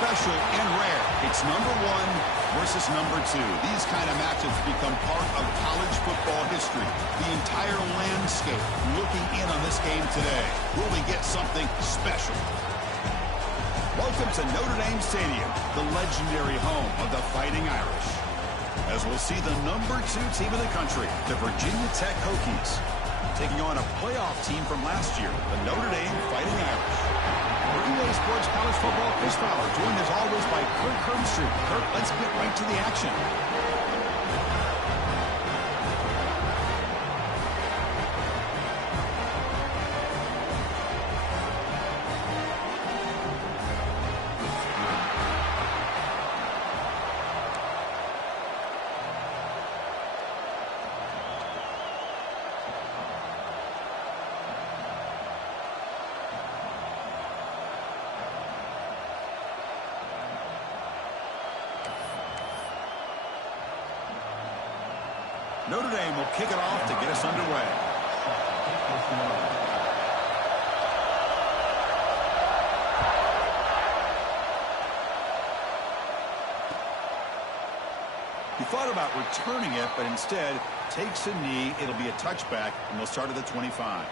special and rare. It's number 1 versus number 2. These kind of matchups become part of college football history. The entire landscape looking in on this game today. Will we get something special? Welcome to Notre Dame Stadium, the legendary home of the Fighting Irish. As we'll see the number 2 team in the country, the Virginia Tech Hokies, taking on a playoff team from last year, the Notre Dame Fighting Irish. Green Sports College Football Pcfl, joined as always by Kirk Herbstreit. Kirk, let's get right to the action. Notre Dame will kick it off to get us underway. He thought about returning it, but instead takes a knee. It'll be a touchback, and they'll start at the 25.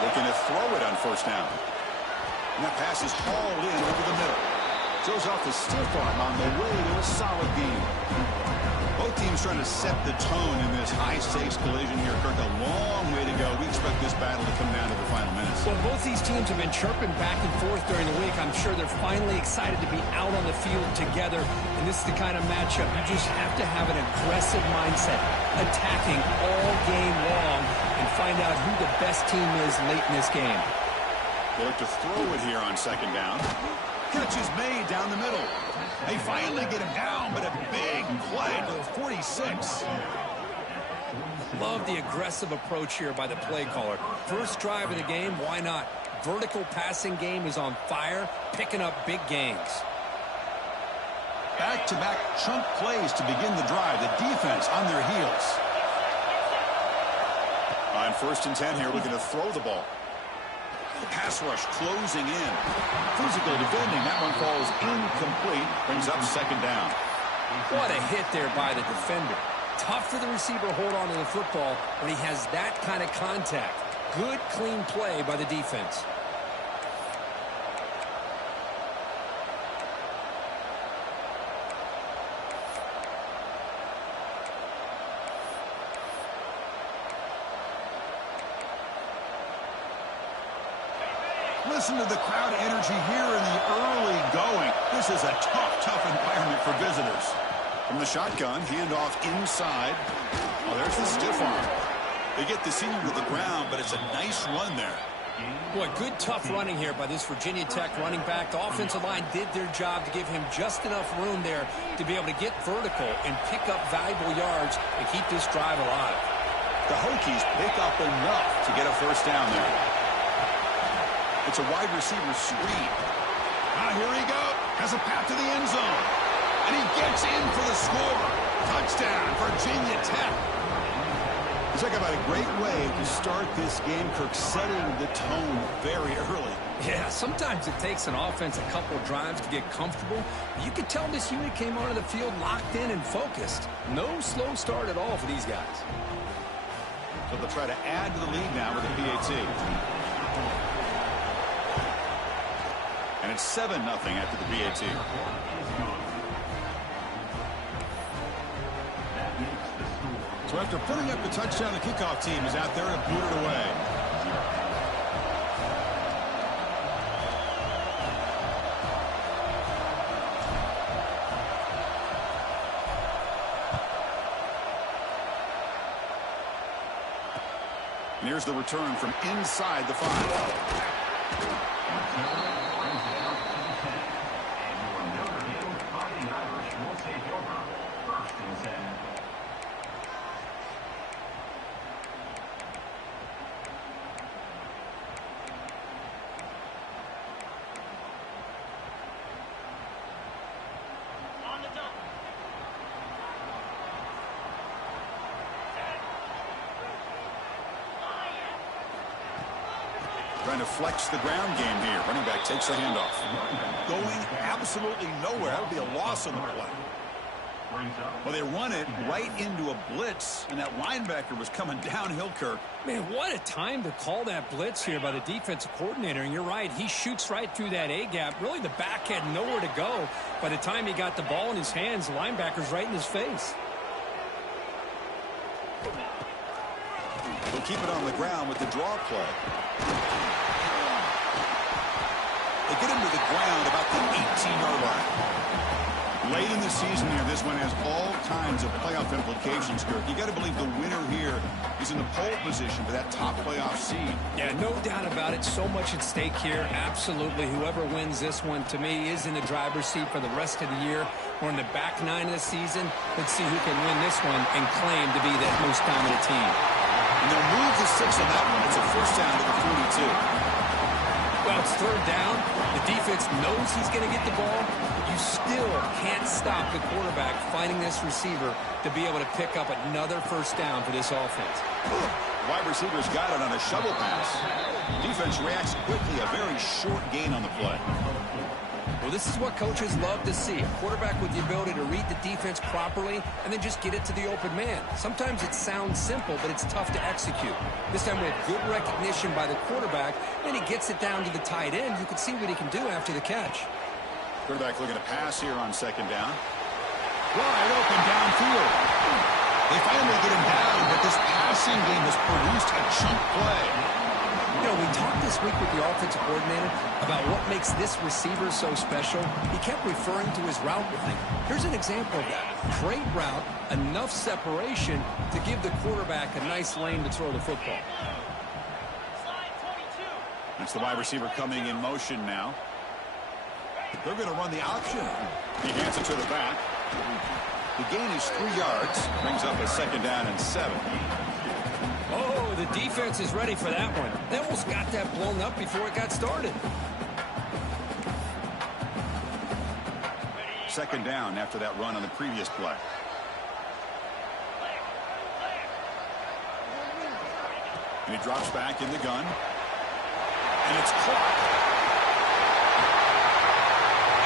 Looking to throw it on first down. And that pass is hauled in over the middle. Shows off the stiff arm on the way to a solid game. Both teams trying to set the tone in this high-stakes collision here. Kirk, a long way to go. We expect this battle to come down to the final minutes. Well, both these teams have been chirping back and forth during the week. I'm sure they're finally excited to be out on the field together. And this is the kind of matchup you just have to have an aggressive mindset, attacking all game long, and find out who the best team is late in this game. They look to throw it here on second down. Catch is made down the middle. They finally get him down, but a big play to the 46. Love the aggressive approach here by the play caller. First drive of the game, why not? Vertical passing game is on fire, picking up big gains. Back-to-back chunk plays to begin the drive. The defense on their heels. On 1st and 10 here, looking to throw the ball. Pass rush closing in. Physical defending. That one falls incomplete. Brings up second down. What a hit there by the defender. Tough for the receiver to hold on to the football when he has that kind of contact. Good, clean play by the defense. Listen to the crowd energy here in the early going. This is a tough environment for visitors. From the shotgun, handoff inside. Oh, there's the stiff arm. They get the senior to the ground, but it's a nice run there. Boy, good tough running here by this Virginia Tech running back. The offensive line did their job to give him just enough room there to be able to get vertical and pick up valuable yards and keep this drive alive. The Hokies pick up enough to get a first down there. It's a wide receiver screen. Here he goes. Has a path to the end zone. And he gets in for the score. Touchdown, Virginia Tech. Talk about a great way to start this game, Kirk, setting the tone very early. Yeah, sometimes it takes an offense a couple of drives to get comfortable. You could tell this unit came onto the field locked in and focused. No slow start at all for these guys. So they'll try to add to the lead now with a PAT. And it's 7-0 after the PAT. So after putting up the touchdown, the kickoff team is out there to boot it away. And here's the return from inside the 5. Trying to flex the ground game here. Running back takes the handoff. Going absolutely nowhere. That would be a loss on the play. Well, they run it right into a blitz, and that linebacker was coming downhill, Kirk. Man, what a time to call that blitz here by the defensive coordinator. And you're right, he shoots right through that A-gap. Really, the back had nowhere to go. By the time he got the ball in his hands, the linebacker's right in his face. They'll keep it on the ground with the draw play. They get him to the ground about the 18-yard line. Late in the season here, this one has all kinds of playoff implications, Kirk. You got to believe the winner here is in the pole position for that top playoff seed. Yeah, no doubt about it. So much at stake here. Absolutely. Whoever wins this one, to me, is in the driver's seat for the rest of the year. We're in the back nine of the season. Let's see who can win this one and claim to be that most dominant team. And they'll move the 6 on that one. It's a first down to the 42. Well, it's third down. The defense knows he's going to get the ball. You still can't stop the quarterback finding this receiver to be able to pick up another first down for this offense. Wide receiver's got it on a shovel pass. Defense reacts quickly. A very short gain on the play. Well, this is what coaches love to see. A quarterback with the ability to read the defense properly and then just get it to the open man. Sometimes it sounds simple, but it's tough to execute. This time we have good recognition by the quarterback, and he gets it down to the tight end. You can see what he can do after the catch. Quarterback looking to pass here on second down. Wide open downfield. They finally get him down, but this passing game has produced a chunk play. You know, we talked this week with the offensive coordinator about what makes this receiver so special. He kept referring to his route running. Here's an example of that. Great route, enough separation to give the quarterback a nice lane to throw the football. That's the wide receiver coming in motion now. They're going to run the option. He hands it to the back. The gain is 3 yards. Brings up a second down and 7. Oh, the defense is ready for that one. They almost got that blown up before it got started. Second down after that run on the previous play. And he drops back in the gun. And it's caught.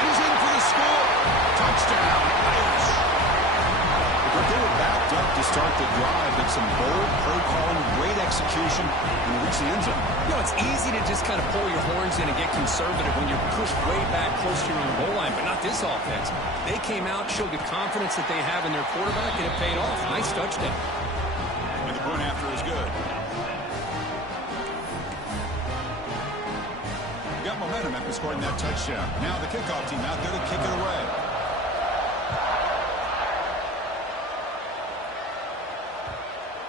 He's in for the score. Touchdown, Irish. They were backed up to start the drive, but some bold play calling, great execution, and reach the end zone. You know, it's easy to just kind of pull your horns in and get conservative when you're pushed way back close to your own goal line, but not this offense. They came out, showed the confidence that they have in their quarterback, and it paid off. Nice touchdown. And the point after is good. Got momentum after scoring that touchdown. Now the kickoff team out there to kick it away.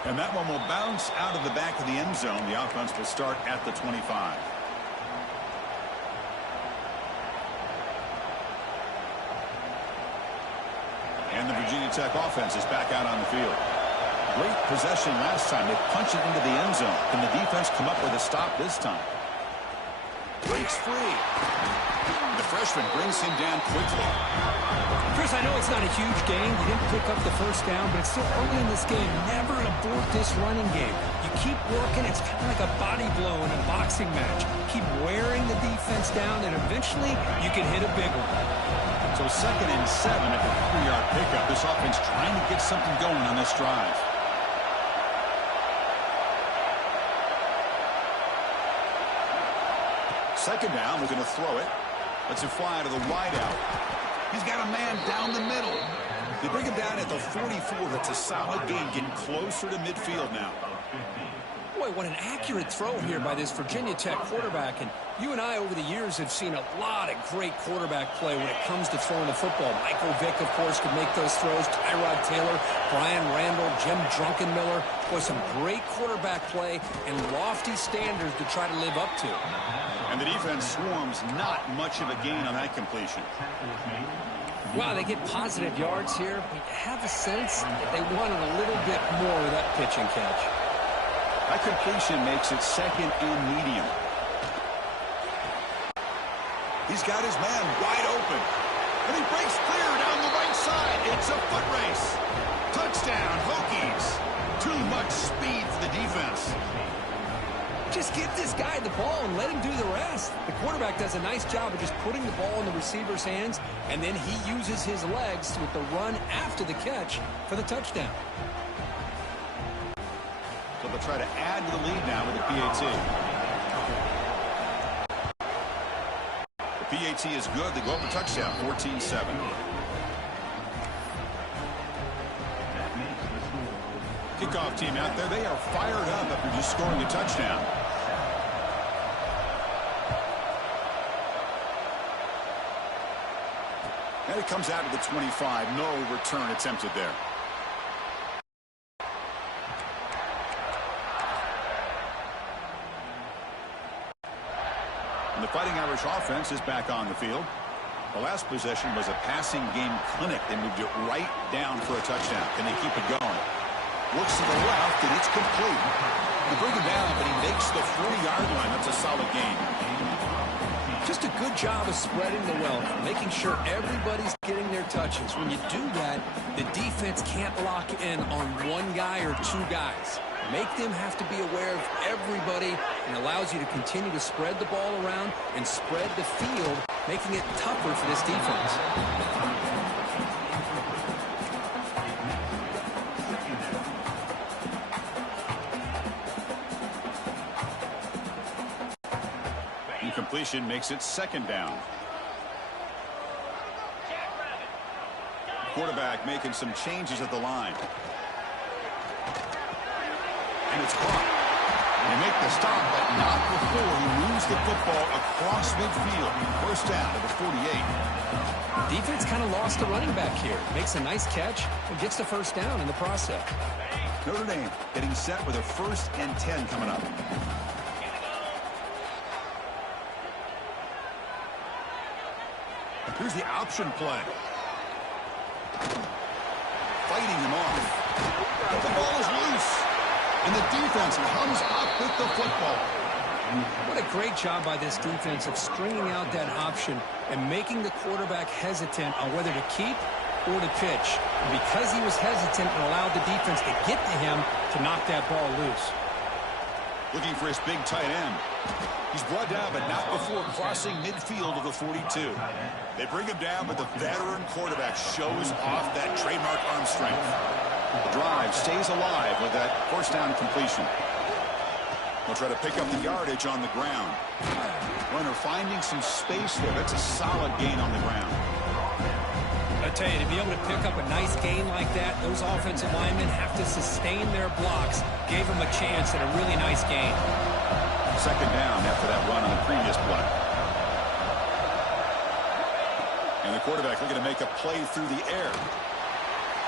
And that one will bounce out of the back of the end zone. The offense will start at the 25. And the Virginia Tech offense is back out on the field. Great possession last time. They punch it into the end zone. Can the defense come up with a stop this time? Breaks free. The freshman brings him down quickly. Chris, I know it's not a huge game. You didn't pick up the first down, but it's still early in this game. Never abort this running game. You keep working. It's kind of like a body blow in a boxing match. Keep wearing the defense down, and eventually you can hit a big one. So 2nd and 7 at the 3-yard pickup. This offense trying to get something going on this drive. Second down, we're going to throw it. Lets it fly to the wideout. He's got a man down the middle. They bring him down at the 44. That's a solid gain, getting closer to midfield now. Boy, what an accurate throw here by this Virginia Tech quarterback. And you and I, over the years, have seen a lot of great quarterback play when it comes to throwing the football. Michael Vick, of course, could make those throws. Tyrod Taylor, Brian Randall, Jim Druckenmiller. Boy, some great quarterback play and lofty standards to try to live up to. And the defense swarms, not much of a gain on that completion. Wow, they get positive yards here, but you have a sense that they wanted a little bit more of that pitch and catch. That completion makes it 2nd and medium. He's got his man wide open. And he breaks clear down the right side. It's a foot race. Touchdown, Hokies. Too much speed for the defense. Just give this guy the ball and let him do the rest. The quarterback does a nice job of just putting the ball in the receiver's hands, and then he uses his legs with the run after the catch for the touchdown. So they'll try to add to the lead now with the PAT. The PAT is good. They go up a touchdown, 14-7. Kickoff team out there. They are fired up after just scoring a touchdown. And it comes out to the 25. No return attempted there. And the Fighting Irish offense is back on the field. The last possession was a passing game clinic. They moved it right down for a touchdown. Can they keep it going? Looks to the left, and it's complete. They bring him down, but he makes the 40-yard line. That's a solid gain. Just a good job of spreading the wealth, making sure everybody's getting their touches. When you do that, the defense can't lock in on one guy or two guys. Make them have to be aware of everybody, and allows you to continue to spread the ball around and spread the field, making it tougher for this defense. Incompletion makes it second down. Quarterback making some changes at the line. And it's caught. They make the stop, but not before he moves the football across midfield. First down at the 48. Defense kind of lost the running back here. Makes a nice catch and gets the first down in the process. Notre Dame getting set with a 1st and 10 coming up. Here's the option play. Fighting him off. But the ball is loose. And the defense comes up with the football. What a great job by this defense of stringing out that option and making the quarterback hesitant on whether to keep or to pitch. And because he was hesitant and allowed the defense to get to him to knock that ball loose. Looking for his big tight end. He's brought down, but not before crossing midfield of the 42. They bring him down, but the veteran quarterback shows off that trademark arm strength. The drive stays alive with that first down completion. They'll try to pick up the yardage on the ground. Runner finding some space there. That's a solid gain on the ground. I tell you, to be able to pick up a nice gain like that, those offensive linemen have to sustain their blocks. Gave them a chance at a really nice gain. Second down after that run on the previous play. And the quarterback looking to make a play through the air.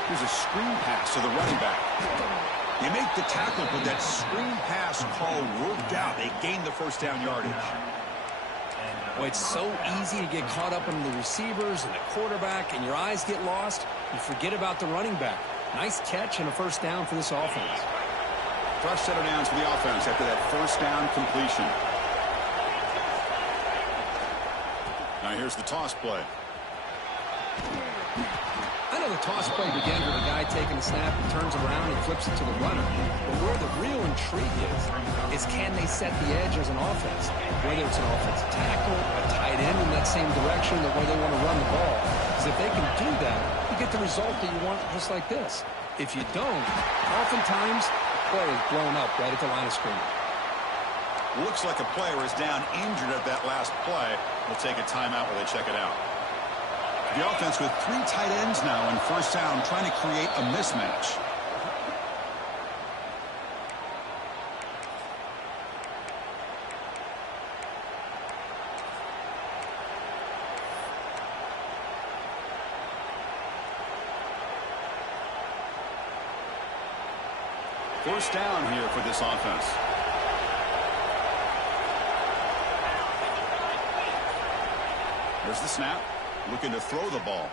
Here's a screen pass to the running back. They make the tackle, but that screen pass call worked out. They gained the first down yardage. Well, it's so easy to get caught up in the receivers and the quarterback, and your eyes get lost. You forget about the running back. Nice catch and a first down for this offense. Fresh set of downs for the offense after that first down completion. Now here's the toss play. I know the toss play began with a guy taking a snap and turns around and flips it to the runner. But where the real intrigue is can they set the edge as an offense? Whether it's an offensive tackle, a tight end in that same direction, or where they want to run the ball. Because if they can do that, you get the result that you want just like this. If you don't, oftentimes the play is blown up right at the line of scrimmage. Looks like a player is down injured at that last play. We'll take a timeout while they check it out. The offense with 3 tight ends now on first down, trying to create a mismatch. First down here for this offense. There's the snap. Looking to throw the ball.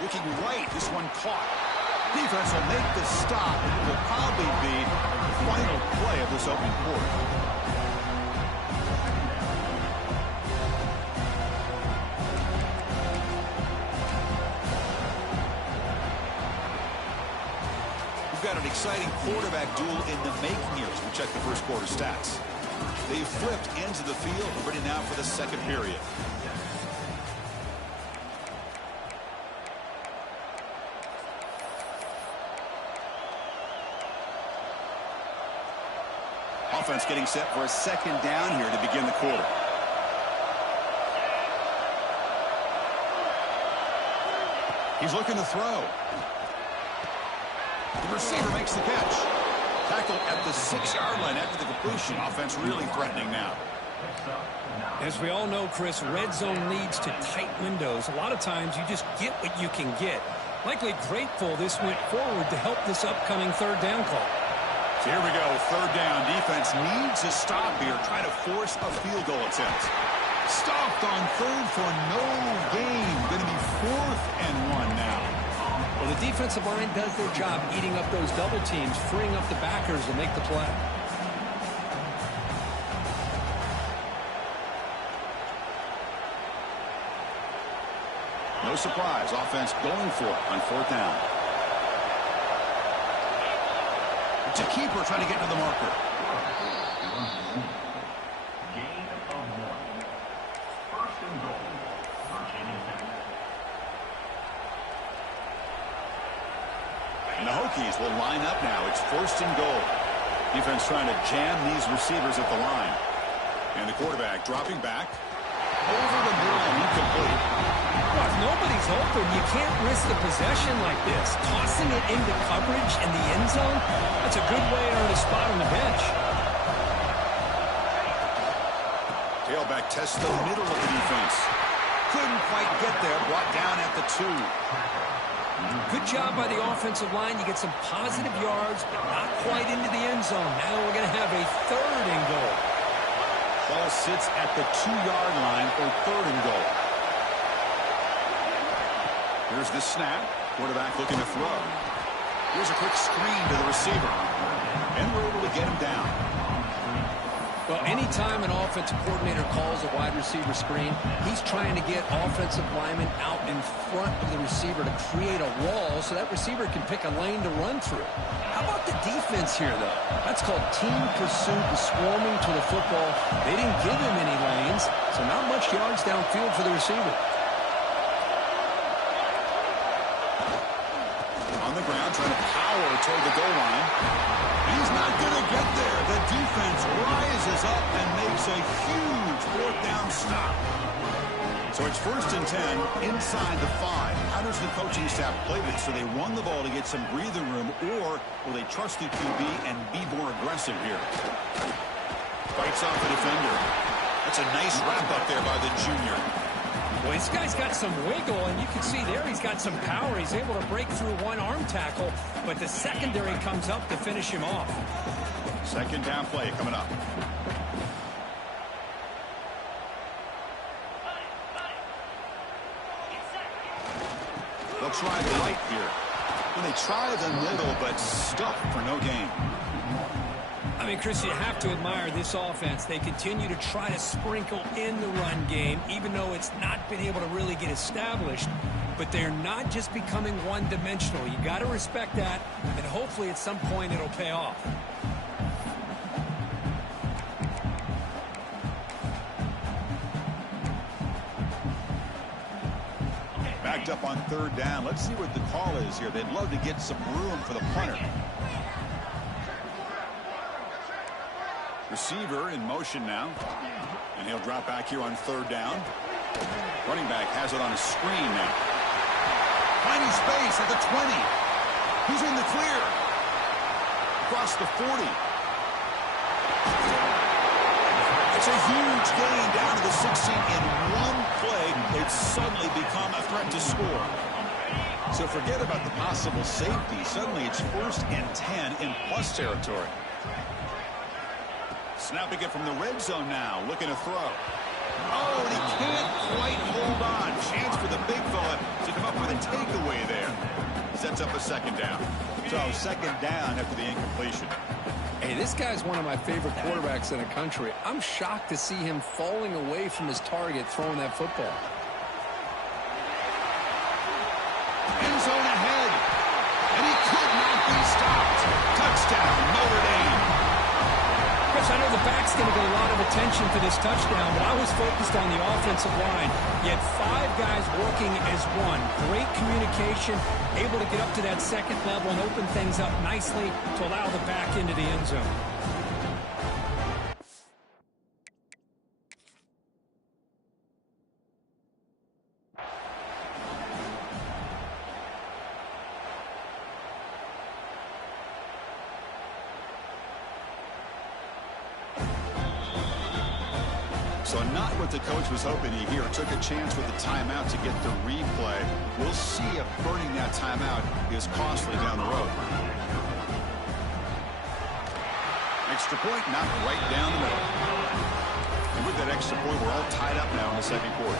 Looking right. This one caught. Defense will make the stop. It will probably be the final play of this opening quarter. We've got an exciting quarterback duel in the making here as we check the first quarter stats. They've flipped ends of the field, ready now for the second period. Offense getting set for a second down here to begin the quarter. He's looking to throw. The receiver makes the catch. Tackle at the 6-yard line after the completion. Offense really threatening now. As we all know, Chris, red zone leads to tight windows. A lot of times you just get what you can get. Likely grateful this went forward to help this upcoming third down call. So here we go, third down. Defense needs a stop here, trying to force a field goal attempt. Stopped on third for no gain. Going to be 4th and 1 now. Well, the defensive line does their job eating up those double teams, freeing up the backers to make the play. No surprise, offense going for it on 4th down. It's a keeper trying to get to the marker. And the Hokies will line up now. It's 1st and goal. Defense trying to jam these receivers at the line. And the quarterback dropping back. Over the middle and incomplete. Well, if nobody's open, you can't risk the possession like this. Tossing it into coverage in the end zone, that's a good way to earn a spot on the bench. Tailback tests the middle of the defense. Couldn't quite get there. Brought down at the 2. Good job by the offensive line. You get some positive yards, but not quite into the end zone. Now we're going to have a 3rd and goal. Ball sits at the 2-yard line for 3rd and goal. Here's the snap. Quarterback looking to throw. Here's a quick screen to the receiver. And we're able to get him down. Well, anytime an offensive coordinator calls a wide receiver screen, he's trying to get offensive linemen out in front of the receiver to create a wall so that receiver can pick a lane to run through. How about the defense here, though? That's called team pursuit and swarming to the football. They didn't give him any lanes, so not much yards downfield for the receiver. On the ground, trying to power toward the goal line. He's not going to get there. The defense rises up and makes a huge 4th down stop. So it's 1st and 10 inside the 5. How does the coaching staff play this? So they run the ball to get some breathing room, or will they trust the QB and be more aggressive here? Fights off the defender. That's a nice wrap up there by the junior. Well, this guy's got some wiggle, and you can see there he's got some power. He's able to break through one arm tackle, but the secondary comes up to finish him off. 2nd down play coming up. They'll try the right here. And they try the middle, but stuck for no gain. I mean, Chris, you have to admire this offense. They continue to try to sprinkle in the run game, even though it's not been able to really get established. But they're not just becoming one-dimensional. You got to respect that, and hopefully at some point it'll pay off. Backed up on 3rd down. Let's see what the call is here. They'd love to get some room for the punter. Receiver in motion now. And he'll drop back here on 3rd down. Running back has it on a screen now. Finding space at the 20. He's in the clear. Across the 40. It's a huge gain down to the 16 in one play. They've suddenly become a threat to score. So forget about the possible safety. Suddenly it's 1st and 10 in plus territory. Snapping it from the red zone now, looking to throw. Oh, and he can't quite hold on. Chance for the big fella to come up with a takeaway there. Sets up a 2nd down. So 2nd down after the incompletion. Hey, this guy's one of my favorite quarterbacks in the country. I'm shocked to see him falling away from his target throwing that football. End zone ahead. And he could not be stopped. I know the back's going to get a lot of attention for this touchdown, but I was focused on the offensive line. You had 5 guys working as one. Great communication, able to get up to that second level and open things up nicely to allow the back into the end zone. So not what the coach was hoping to hear. Took a chance with the timeout to get the replay. We'll see if burning that timeout is costly down the road. Extra point, not right down the middle. And with that extra point, we're all tied up now in the second quarter.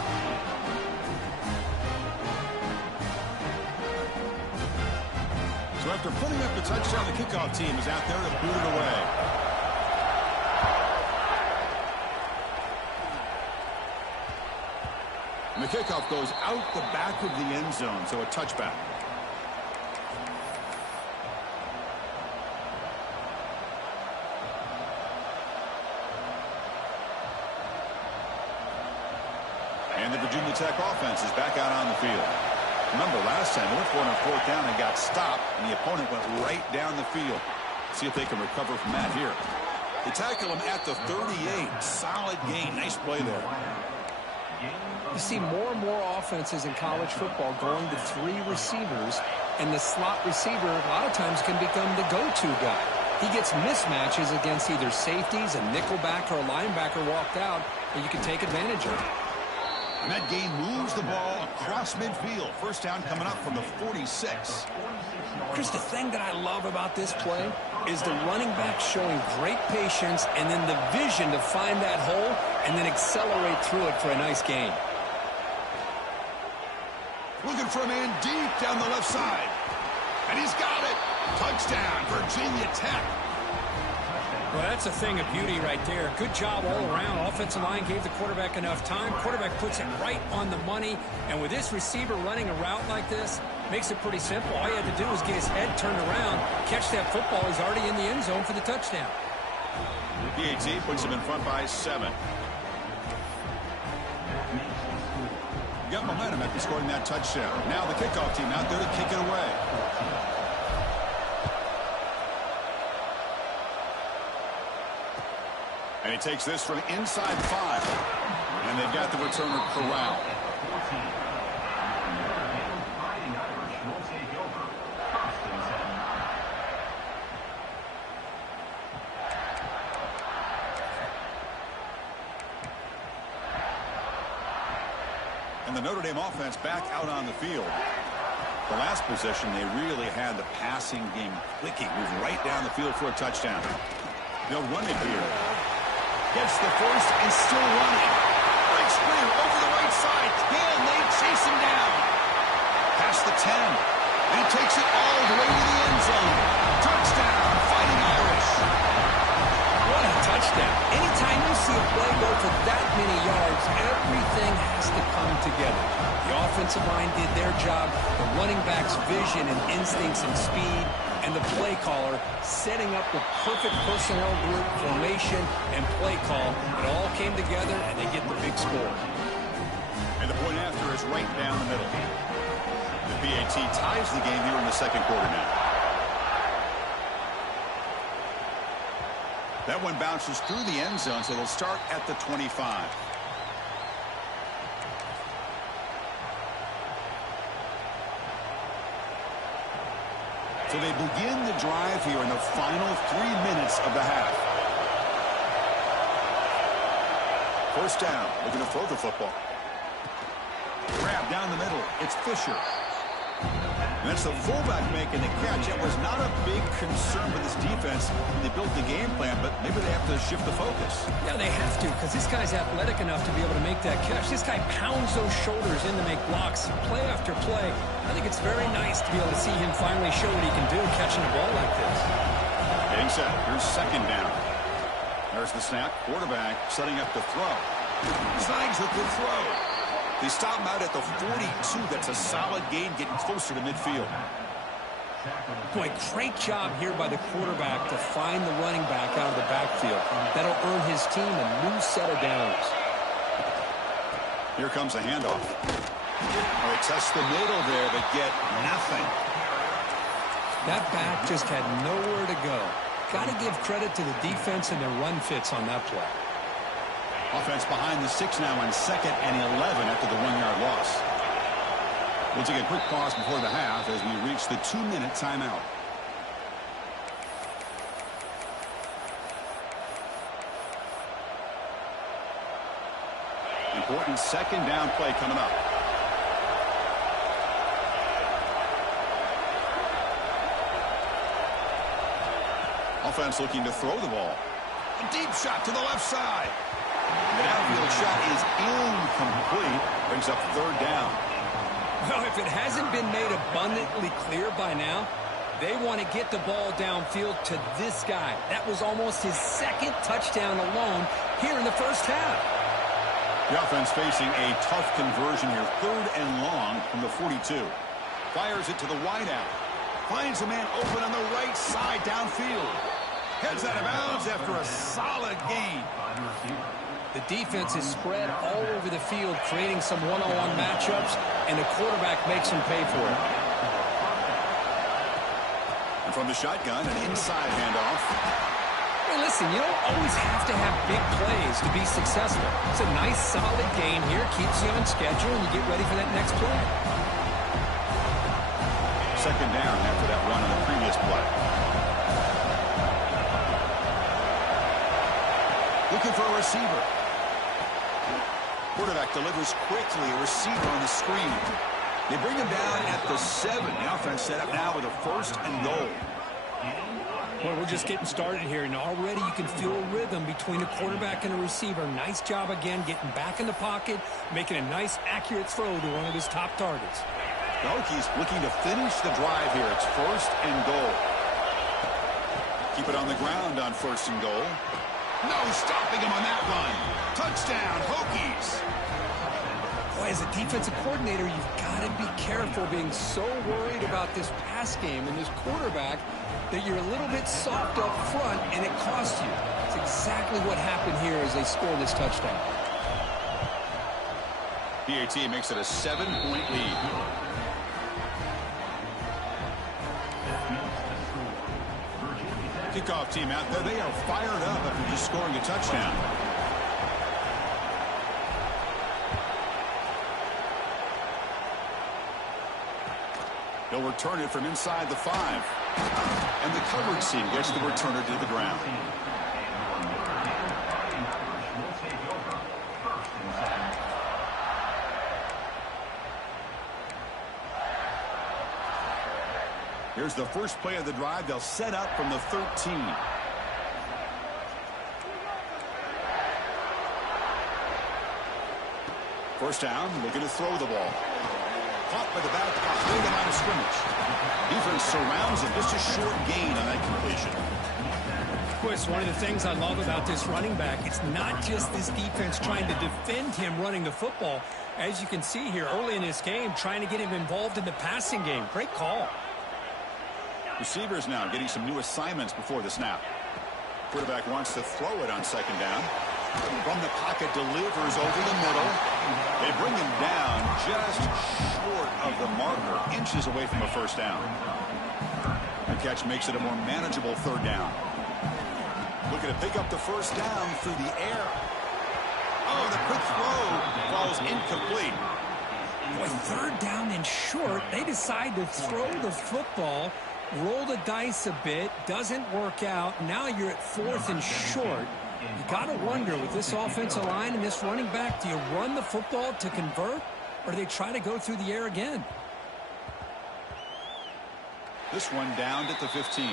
So after putting up the touchdown, the kickoff team is out there to boot it away. And the kickoff goes out the back of the end zone, so a touchback. And the Virginia Tech offense is back out on the field. Remember, last time, they went for it on 4th down and got stopped, and the opponent went right down the field. See if they can recover from that here. They tackle him at the 38. Solid gain. Nice play there. You see more and more offenses in college football going to 3 receivers, and the slot receiver a lot of times can become the go-to guy. He gets mismatches against either safeties, a nickelback, or a linebacker walked out, and you can take advantage of it. And that game moves the ball across midfield. First down coming up from the 46. Chris, the thing that I love about this play is the running back showing great patience and then the vision to find that hole and then accelerate through it for a nice gain. Looking for a man deep down the left side. And he's got it. Touchdown, Virginia Tech. Well, that's a thing of beauty right there. Good job all around. Offensive line gave the quarterback enough time. Quarterback puts it right on the money. And with this receiver running a route like this, makes it pretty simple. All you had to do was get his head turned around, catch that football. He's already in the end zone for the touchdown. Kttn puts him in front by 7. Got momentum after scoring that touchdown. Now the kickoff team out there to kick it away. And he takes this from inside 5. And they've got the returner corralled. And the Notre Dame offense back out on the field. The last possession, they really had the passing game clicking. Moved right down the field for a touchdown. They'll run it here. Gets the first and still running. Breaks clear over the right side. Can they chase him down? Past the 10. And he takes it all the way to the end zone. Touchdown, Fighting Irish. What a touchdown. Anytime you see a play go for that many yards, everything has to come together. The offensive line did their job, the running back's vision and instincts and speed, and the play caller setting up the perfect personnel group, formation, and play call. It all came together, and they get the big score. And the point after is right down the middle. The PAT ties the game here in the second quarter now. That one bounces through the end zone, so they'll start at the 25. So they begin the drive here in the final 3 minutes of the half. First down, looking to throw the football. Grab down the middle. It's Fisher. And that's the fullback making the catch. It was not a big concern for this defense when they built the game plan, but maybe they have to shift the focus. Yeah, they have to, because this guy's athletic enough to be able to make that catch. This guy pounds those shoulders in to make blocks play after play. I think it's very nice to be able to see him finally show what he can do catching a ball like this. Getting set. Here's second down. There's the snap. Quarterback setting up the throw. Zags with the throw. They stop him out at the 42. That's a solid gain, getting closer to midfield. Boy, great job here by the quarterback to find the running back out of the backfield. That'll earn his team a new set of downs. Here comes a handoff. Oh, they test the middle there, but get nothing. That back just had nowhere to go. Got to give credit to the defense and their run fits on that play. Offense behind the 6 now on 2nd and 11 after the 1-yard loss. We'll take a quick pause before the half as we reach the 2-minute timeout. Important 2nd down play coming up. Offense looking to throw the ball. A deep shot to the left side. The downfield shot is incomplete. Brings up 3rd down. Well, if it hasn't been made abundantly clear by now, they want to get the ball downfield to this guy. That was almost his 2nd touchdown alone here in the first half. The offense facing a tough conversion here. 3rd and long from the 42. Fires it to the wideout. Finds a man open on the right side downfield. Heads out of bounds after a solid gain. The defense is spread all over the field, creating some one-on-one matchups, and the quarterback makes them pay for it. And from the shotgun, an inside handoff. Hey, listen, you don't always have to have big plays to be successful. It's a nice, solid gain here, keeps you on schedule, and you get ready for that next play. 2nd down after that run on the previous play. Looking for a receiver. Quarterback delivers quickly. A receiver on the screen. They bring him down at the 7. The offense set up now with a 1st and goal. Well, we're just getting started here, and already you can feel a rhythm between a quarterback and a receiver. Nice job again getting back in the pocket, making a nice, accurate throw to one of his top targets. The Hokies looking to finish the drive here. It's 1st and goal. Keep it on the ground on 1st and goal. No stopping him on that run. Touchdown, Hokies. Boy, as a defensive coordinator, you've got to be careful being so worried about this pass game and this quarterback that you're a little bit soft up front and it costs you. It's exactly what happened here as they score this touchdown. PAT makes it a 7-point lead. Kickoff team out there. They are fired up after just scoring a touchdown. They'll return it from inside the 5. And the coverage team gets the returner to the ground. Here's the first play of the drive. They'll set up from the 13. First down, looking to throw the ball. Caught by the back behind the line of scrimmage. Defense surrounds him. Just a short gain on that completion. Of course, one of the things I love about this running back, it's not just this defense trying to defend him running the football. As you can see here early in this game, trying to get him involved in the passing game. Great call. Receivers now getting some new assignments before the snap. Quarterback wants to throw it on 2nd down. From the pocket, delivers over the middle. They bring him down just short of the marker, inches away from a 1st down. The catch makes it a more manageable 3rd down. Looking to pick up the 1st down through the air. Oh, the quick throw falls incomplete. Boy, 3rd down and short. They decide to throw the football, roll the dice a bit, doesn't work out. Now you're at 4th and short. You got to wonder, with this offensive line and this running back, do you run the football to convert, or do they try to go through the air again? This one down at the 15.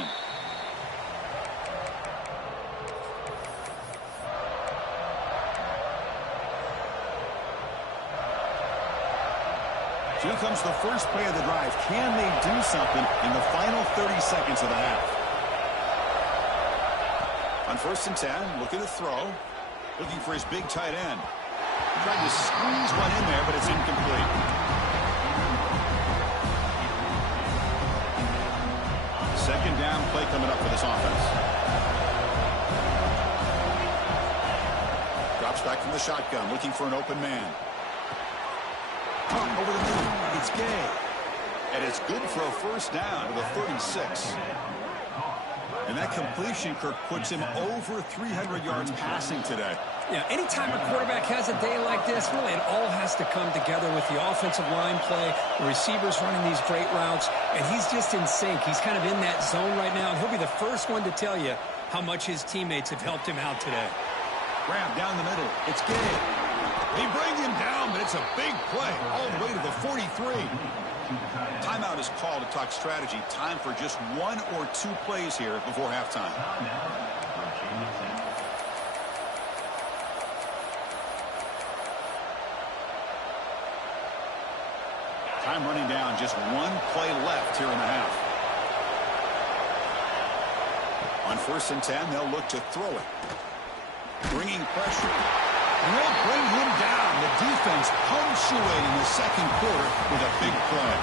So here comes the first play of the drive. Can they do something in the final 30 seconds of the half? On 1st and 10, looking to throw. Looking for his big tight end. Tried to squeeze one in there, but it's incomplete. down play coming up for this offense. Drops back from the shotgun, looking for an open man. Over the middle. It's Gay. And it's good for a first down to the 36. And that completion, Kirk, puts him over 300 yards passing today. Yeah, anytime a quarterback has a day like this, really it all has to come together with the offensive line play, the receivers running these great routes, and he's just in sync. He's kind of in that zone right now, and he'll be the first one to tell you how much his teammates have helped him out today. Grab down the middle. It's Gay. They bring him down, but it's a big play all the way to the 43. Timeout is called to talk strategy. Time for just 1 or 2 plays here before halftime. Time running down. Just 1 play left here in the half. On 1st and 10, they'll look to throw it. Bringing pressure. And they'll bring him down. The defense punctuating the second quarter with a big play.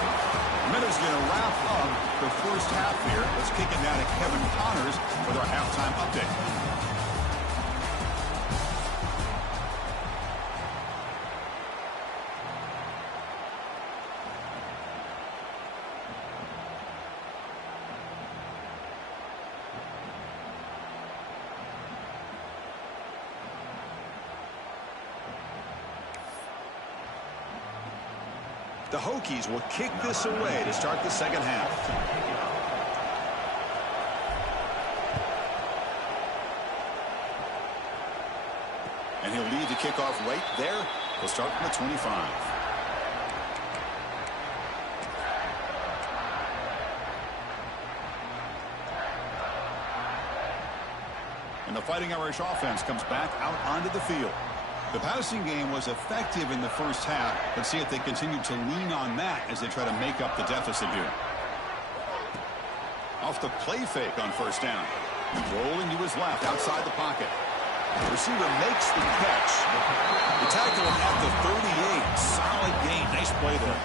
Minutes going to wrap up the first half here. Let's kick it down to Kevin Connors with our halftime update. The Hokies will kick this away to start the second half. And he'll lead the kickoff right there. He'll start from the 25. And the Fighting Irish offense comes back out onto the field. The passing game was effective in the first half. Let's see if they continue to lean on that as they try to make up the deficit here. Off the play fake on 1st down. Rolling to his left outside the pocket. The receiver makes the catch. The tackle him at the 38. Solid gain. Nice play there.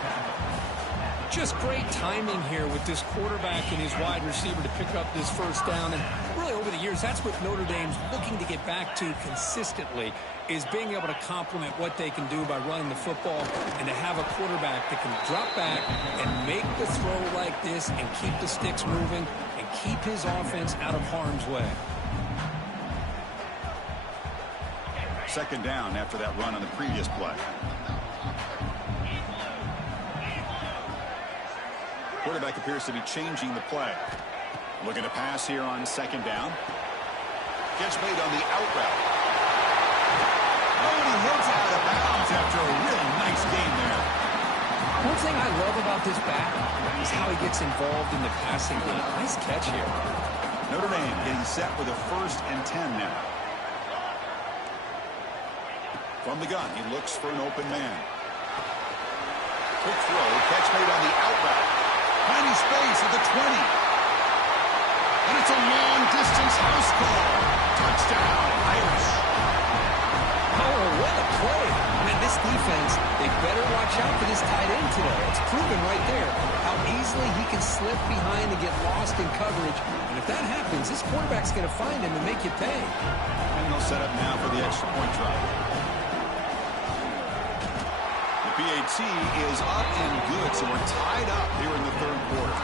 Just great timing here with this quarterback and his wide receiver to pick up this 1st down. And really over the years, that's what Notre Dame's looking to get back to consistently, is being able to complement what they can do by running the football and to have a quarterback that can drop back and make the throw like this and keep the sticks moving and keep his offense out of harm's way. 2nd down after that run on the previous play. Quarterback appears to be changing the play. Looking to pass here on 2nd down. Catch made on the out route. Oh, and he heads out of bounds after a really nice game there. One thing I love about this back is how he gets involved in the passing game. Nice catch here. Notre Dame getting set with a 1st and 10 now. From the gun, he looks for an open man. Quick throw, catch made on the out route. Finding space at the 20. And it's a long-distance house call. Touchdown, Irish. Oh, what a play. Man, this defense, they better watch out for this tight end today. It's proven right there how easily he can slip behind and get lost in coverage. And if that happens, this quarterback's going to find him and make you pay. And they'll set up now for the extra point try. PAT is up and good, so we're tied up here in the 3rd quarter.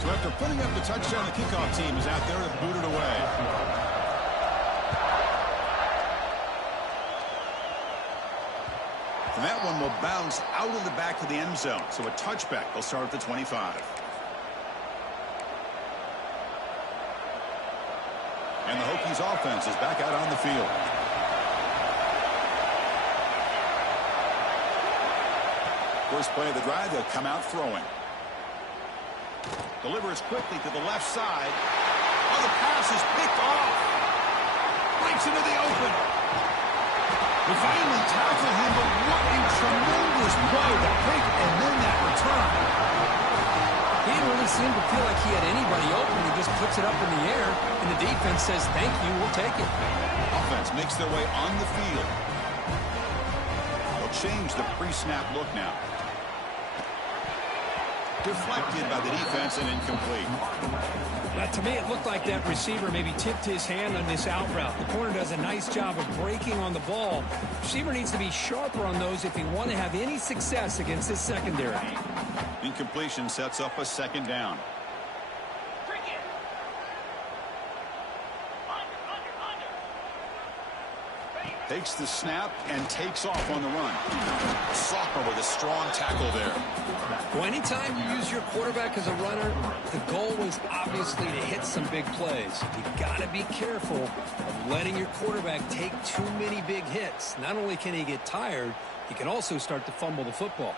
So after putting up the touchdown, the kickoff team is out there to boot it away. And that one will bounce out of the back of the end zone, so a touchback will start at the 25. And the Hokies offense is back out on the field. First play of the drive, they'll come out throwing. Delivers quickly to the left side. Oh, the pass is picked off. Breaks into the open. They finally tackle him, but what a tremendous play to pick and then that return. He didn't really seem to feel like he had anybody open. He just puts it up in the air, and the defense says, thank you, we'll take it. Offense makes their way on the field. They'll change the pre-snap look now. Deflected by the defense and incomplete. Now, to me, it looked like that receiver maybe tipped his hand on this out route. The corner does a nice job of breaking on the ball. Receiver needs to be sharper on those if he want to have any success against this secondary. Incompletion sets up a second down. Takes the snap and takes off on the run. Sophomore with a strong tackle there. Well, anytime you use your quarterback as a runner, the goal is obviously to hit some big plays. You've got to be careful of letting your quarterback take too many big hits. Not only can he get tired, he can also start to fumble the football.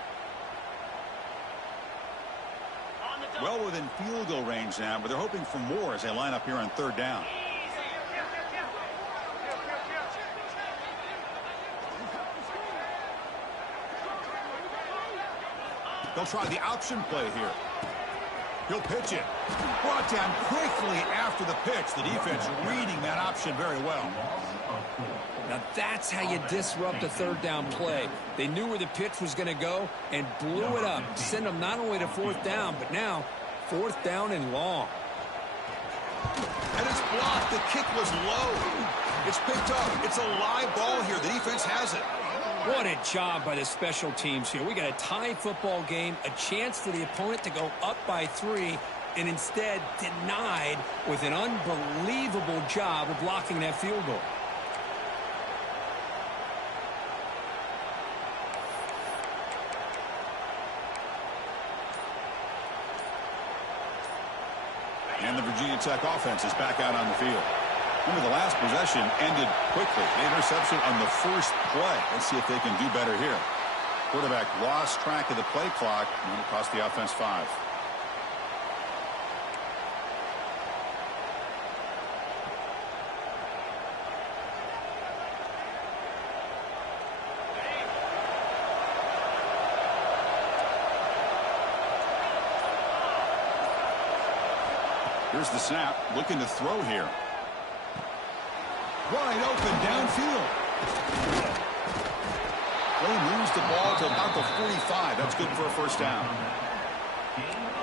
Well within field goal range now, but they're hoping for more as they line up here on third down. They'll try the option play here. He'll pitch it. Brought down quickly after the pitch. The defense reading that option very well. Now that's how you disrupt a third down play. They knew where the pitch was going to go and blew it up. Send them not only to fourth down, but now fourth down and long. And it's blocked. The kick was low. It's picked up. It's a live ball here. The defense has it. What a job by the special teams here. We got a tie football game, a chance for the opponent to go up by 3, and instead denied with an unbelievable job of blocking that field goal. And the Virginia Tech offense is back out on the field. Remember, the last possession ended quickly. The interception on the first play. Let's see if they can do better here. Quarterback lost track of the play clock, and it cost the offense 5. Here's the snap. Looking to throw here. Wide open downfield. Well, he moves the ball to about the 45. That's good for a first down.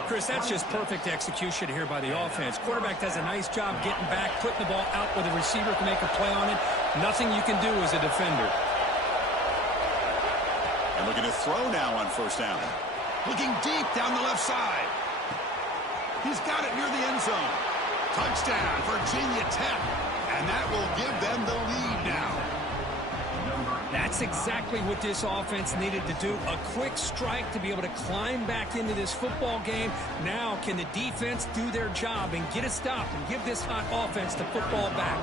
Chris, that's just perfect execution here by the offense. Quarterback does a nice job getting back, putting the ball out where the receiver can make a play on it. Nothing you can do as a defender. And looking to throw now on first down. Looking deep down the left side. He's got it near the end zone. Touchdown, Virginia Tech. And that will give them the lead now. That's exactly what this offense needed to do. A quick strike to be able to climb back into this football game. Now can the defense do their job and get a stop and give this hot offense the football back?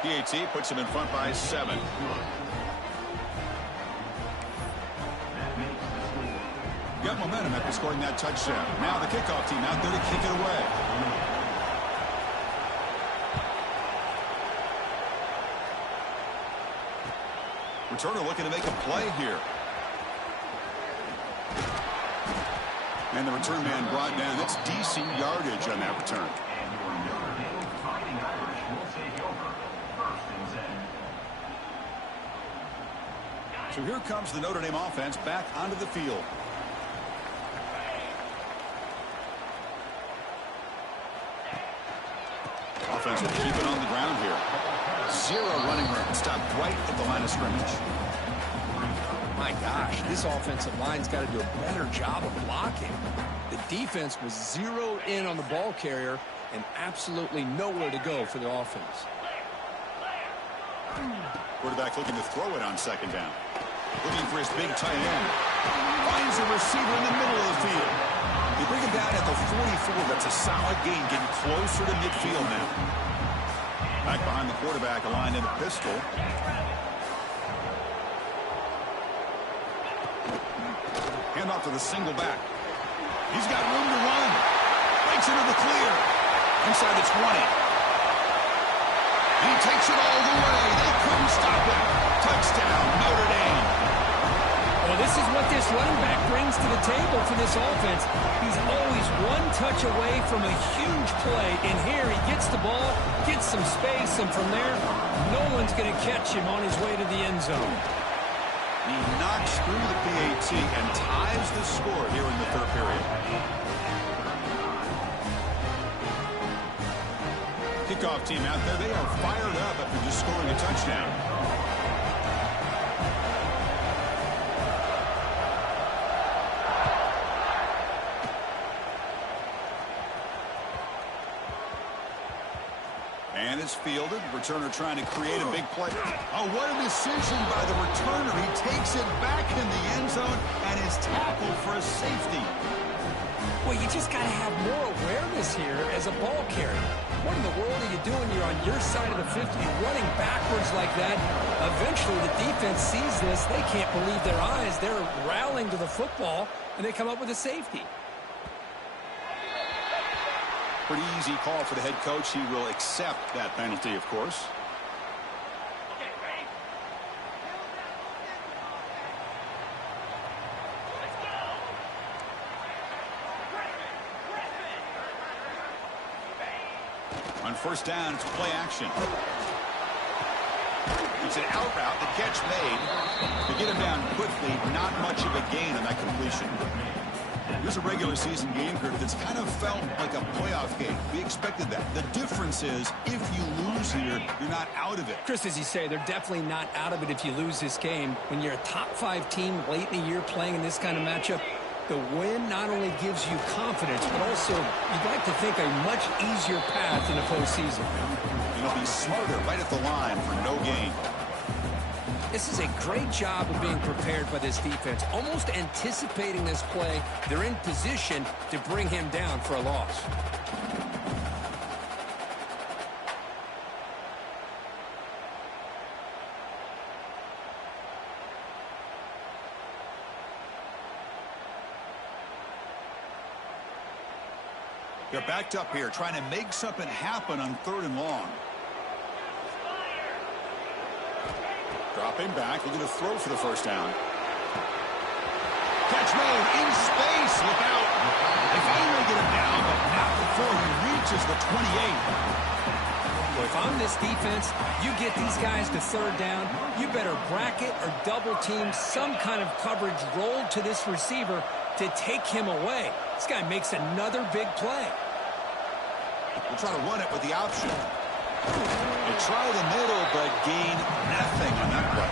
PAT puts them in front by 7. Got momentum after scoring that touchdown. Now the kickoff team out there to kick it away. Returner looking to make a play here. And the return man brought down. That's decent yardage on that return. So here comes the Notre Dame offense back onto the field. Offense will keep it on the ground here. 0 running room. Stopped right at the line of scrimmage. My gosh, this offensive line's got to do a better job of blocking. The defense was zeroed in on the ball carrier and absolutely nowhere to go for the offense. Quarterback looking to throw it on second down. Looking for his big tight end. Finds a receiver in the middle of the field. They bring him down at the 44. That's a solid gain, getting closer to midfield now. Back behind the quarterback, aligned in a pistol. Hand off to the single back. He's got room to run. Breaks into the clear. Inside the 20. He takes it all the way. They couldn't stop him. Touchdown, Notre Dame. Well, this is what this running back brings to the table for this offense. He's always one touch away from a huge play. And here he gets the ball, gets some space, and from there, no one's going to catch him on his way to the end zone. He knocks breaks through the PAT and ties the score here in the third period. Kickoff team out there, they are fired up after just scoring a touchdown. And it's fielded. Returner trying to create a big play. Oh, what a decision by the returner. He takes it back in the end zone and is tackled for a safety. Well, you just got to have more awareness here as a ball carrier. What in the world are you doing? You're on your side of the 50, running backwards like that. Eventually, the defense sees this. They can't believe their eyes. They're rallying to the football, and they come up with a safety. Pretty easy call for the head coach. He will accept that penalty, of course. On first down, it's play action. It's an out route, the catch made. To get him down quickly, not much of a gain on that completion. Here's a regular season game, Kurt, that's kind of felt like a playoff game. We expected that. The difference is, if you lose here, you're not out of it. Chris, as you say, they're definitely not out of it if you lose this game. When you're a top-5 team late in the year playing in this kind of matchup, the win not only gives you confidence, but also, you'd like to think, a much easier path in the postseason. You'll be smarter right at the line for no gain. This is a great job of being prepared by this defense, almost anticipating this play. They're in position to bring him down for a loss. They're backed up here, trying to make something happen on 3rd and long. Dropping back, looking to throw for the first down. Catch made in space, look out. They finally get him down, but not before he reaches the 28. Well, if I'm this defense, you get these guys to 3rd down, you better bracket or double team some kind of coverage rolled to this receiver to take him away. This guy makes another big play. We'll try to run it with the option. They try the middle, but gain nothing on that play.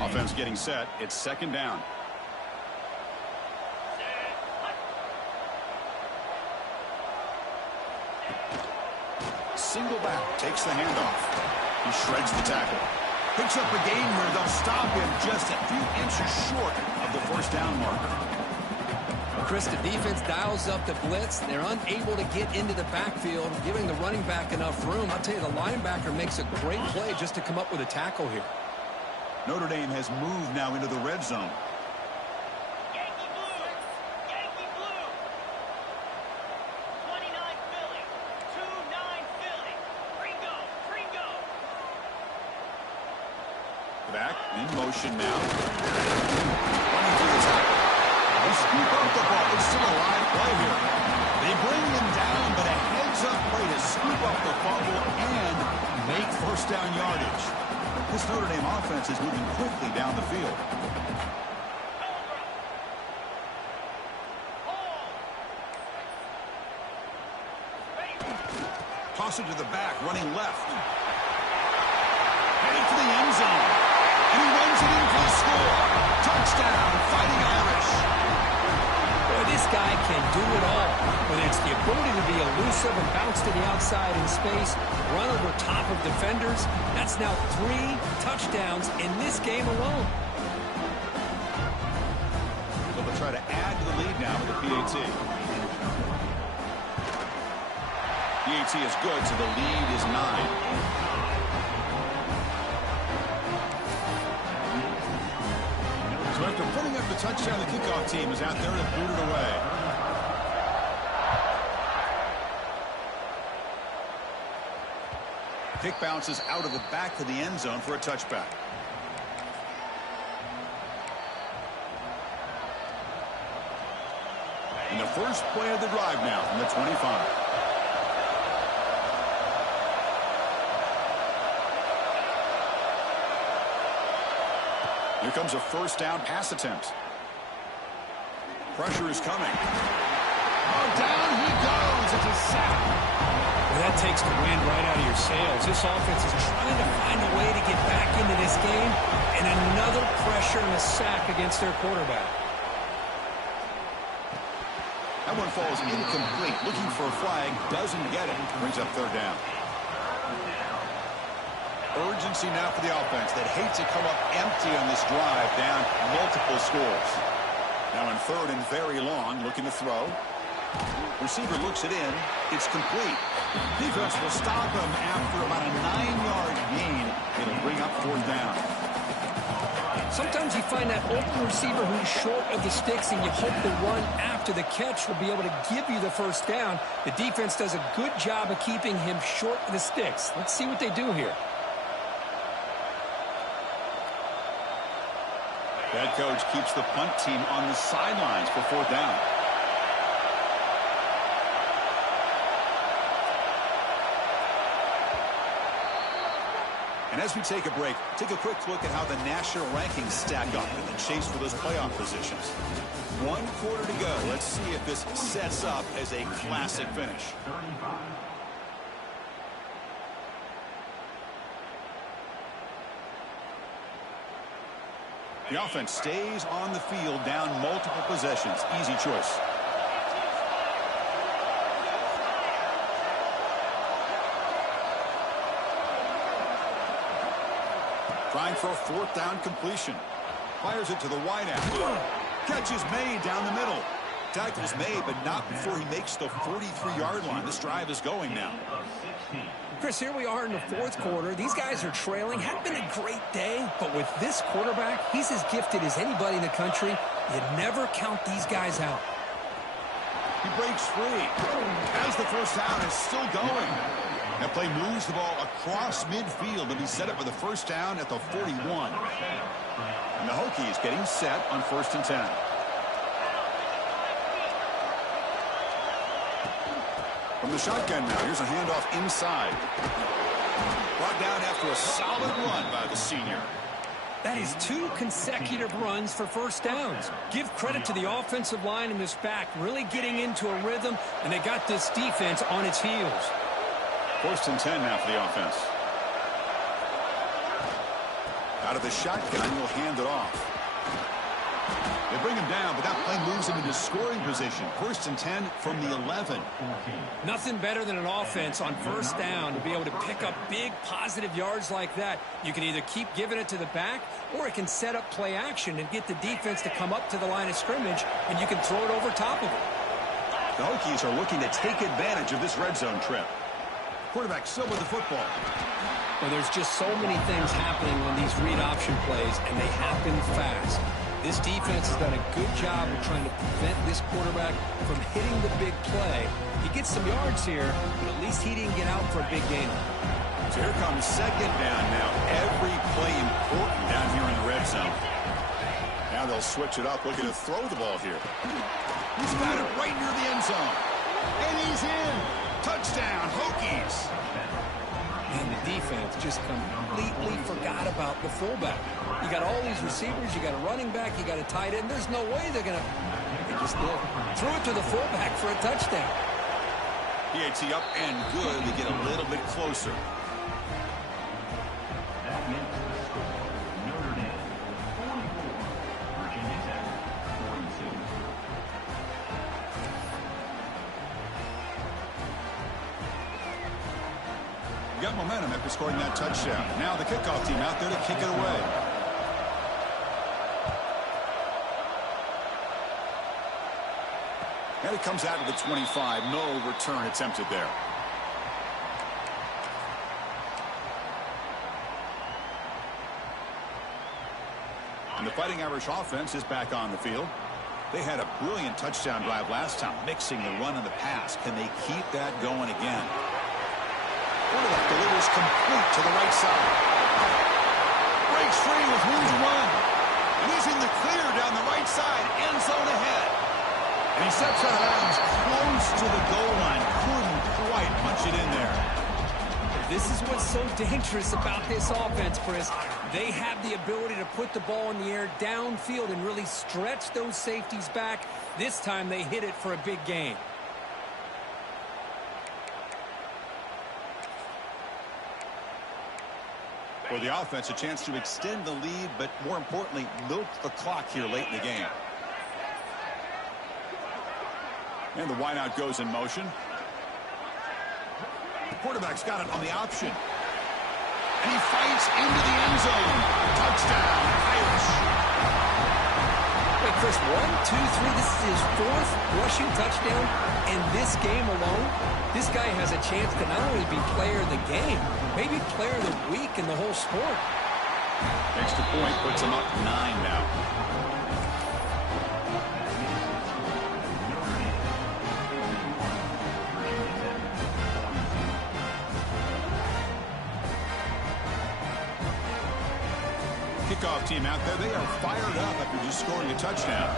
Offense getting set. It's 2nd down. Single back. Takes the handoff. He shreds the tackle. Picks up a gain here. They'll stop him just a few inches short of the first down marker. Chris, the defense dials up the blitz. They're unable to get into the backfield, giving the running back enough room. I'll tell you, the linebacker makes a great play just to come up with a tackle here. Notre Dame has moved now into the red zone. Yankee blue. Yankee blue. 29 Philly. 2-9 Philly. Ringo. Ringo. Back in motion now. Running through the tackle. They scoop up the ball. It's still a live play here. They bring him down, but a heads-up play to scoop up the fumble and make first down yardage. This Notre Dame offense is moving quickly down the field. Toss it to the back, running left. Heading for the end zone. And he runs it in for the score. Touchdown, Fighting Irish. Boy, this guy can do it all. Whether it's the ability to be elusive and bounce to the outside in space, run over top of defenders. That's now 3 touchdowns in this game alone. So they'll try to add to the lead now with the PAT. PAT is good, so the lead is 9. So after putting up the touchdown, the kickoff team is out there to boot it away. Kick bounces out of the back of the end zone for a touchback. And the first play of the drive now from the 25. Here comes a first down pass attempt. Pressure is coming. Oh, down he goes. It's a sack. Well, that takes the wind right out of your sails. This offense is trying to find a way to get back into this game, and another pressure and a sack against their quarterback. That one falls incomplete. Looking for a flag. Doesn't get it. Brings up third down. Urgency now for the offense that hates to come up empty on this drive, down multiple scores. Now in third and very long, looking to throw. Receiver looks it in. It's complete. Defense will stop him after about a 9-yard gain. It'll bring up fourth down. Sometimes you find that open receiver who's short of the sticks, and you hope the run after the catch will be able to give you the first down. The defense does a good job of keeping him short of the sticks. Let's see what they do here. Head coach keeps the punt team on the sidelines for fourth down. And as we take a break, take a quick look at how the national rankings stack up in the chase for those playoff positions. 1 quarter to go. Let's see if this sets up as a classic finish. The offense stays on the field, down multiple possessions. Easy choice. Trying for a fourth down completion. Fires it to the wideout. Catch is made down the middle. Tackle's made, but not before he makes the 43-yard line. This drive is going now. Chris, here we are in the fourth quarter. These guys are trailing. Hadn't been a great day, but with this quarterback, he's as gifted as anybody in the country. You never count these guys out. He breaks free. As the first down is still going. That play moves the ball across midfield to be set up with a first down at the 41. And the Hokies getting set on 1st and 10. From the shotgun now, here's a handoff inside. Brought down after a solid run by the senior. That is 2 consecutive runs for first downs. Give credit to the offensive line in this back, really getting into a rhythm, and they got this defense on its heels. 1st and 10 now for the offense. Out of the shotgun, he'll hand it off. They bring him down, but that play moves him into scoring position. 1st and 10 from the 11. Nothing better than an offense on first down to be able to pick up big positive yards like that. You can either keep giving it to the back, or it can set up play action and get the defense to come up to the line of scrimmage, and you can throw it over top of it. The Hokies are looking to take advantage of this red zone trip. Quarterback still with the football. Well, there's just so many things happening on these read option plays, and they happen fast. This defense has done a good job of trying to prevent this quarterback from hitting the big play. He gets some yards here, but at least he didn't get out for a big gain. So here comes second down now. Every play important down here in the red zone. Now they'll switch it up, looking to throw the ball here. He's got it right near the end zone. And he's in. Touchdown, Hokies. And the defense just completely forgot about the fullback. You got all these receivers, you got a running back, you got a tight end. There's no way they're going to... They just did. Threw it to the fullback for a touchdown. PAT up and good. We get a little bit closer. Got momentum after scoring that touchdown. Now the kickoff team out there to kick it away. And it comes out of the 25. No return attempted there. And the Fighting Irish offense is back on the field. They had a brilliant touchdown drive last time, mixing the run and the pass. Can they keep that going again? Quarterback delivers complete to the right side. Breaks free with room to run. And he's in the clear down the right side. End zone ahead. And he steps out of bounds close to the goal line. Couldn't quite punch it in there. This is what's so dangerous about this offense, Chris. They have the ability to put the ball in the air downfield and really stretch those safeties back. This time they hit it for a big gain. For the offense, a chance to extend the lead, but more importantly, milk the clock here late in the game. And the wideout goes in motion. The quarterback's got it on the option. And he fights into the end zone. Touchdown, Irish. Wait, Chris, 1, 2, 3, this is his 4th rushing touchdown. In this game alone, this guy has a chance to not only be player of the game, maybe player of the week in the whole sport. Extra point puts him up 9 now. Kickoff team out there. They are fired up after just scoring a touchdown.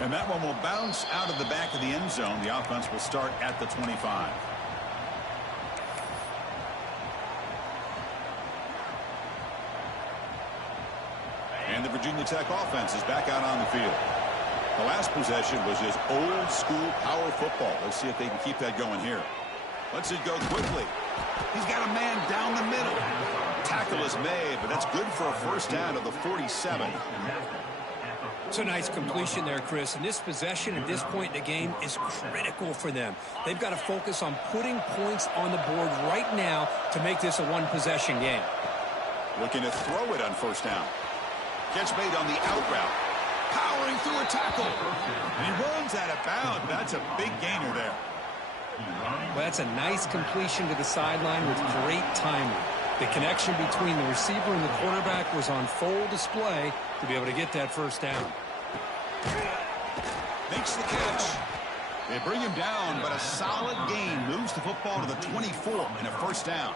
And that one will bounce out of the back of the end zone. The offense will start at the 25. And the Virginia Tech offense is back out on the field. The last possession was just old school power football. Let's see if they can keep that going here. Lets it go quickly. He's got a man down the middle. Tackle is made, but that's good for a first down of the 47. It's a nice completion there, Chris. And this possession at this point in the game is critical for them. They've got to focus on putting points on the board right now to make this a one-possession game. Looking to throw it on first down. Catch made on the out route. Powering through a tackle. And he runs out of bounds. That's a big gainer there. Well, that's a nice completion to the sideline with great timing. The connection between the receiver and the quarterback was on full display to be able to get that first down. Makes the catch. They bring him down, but a solid gain moves the football to the 24 and a first down.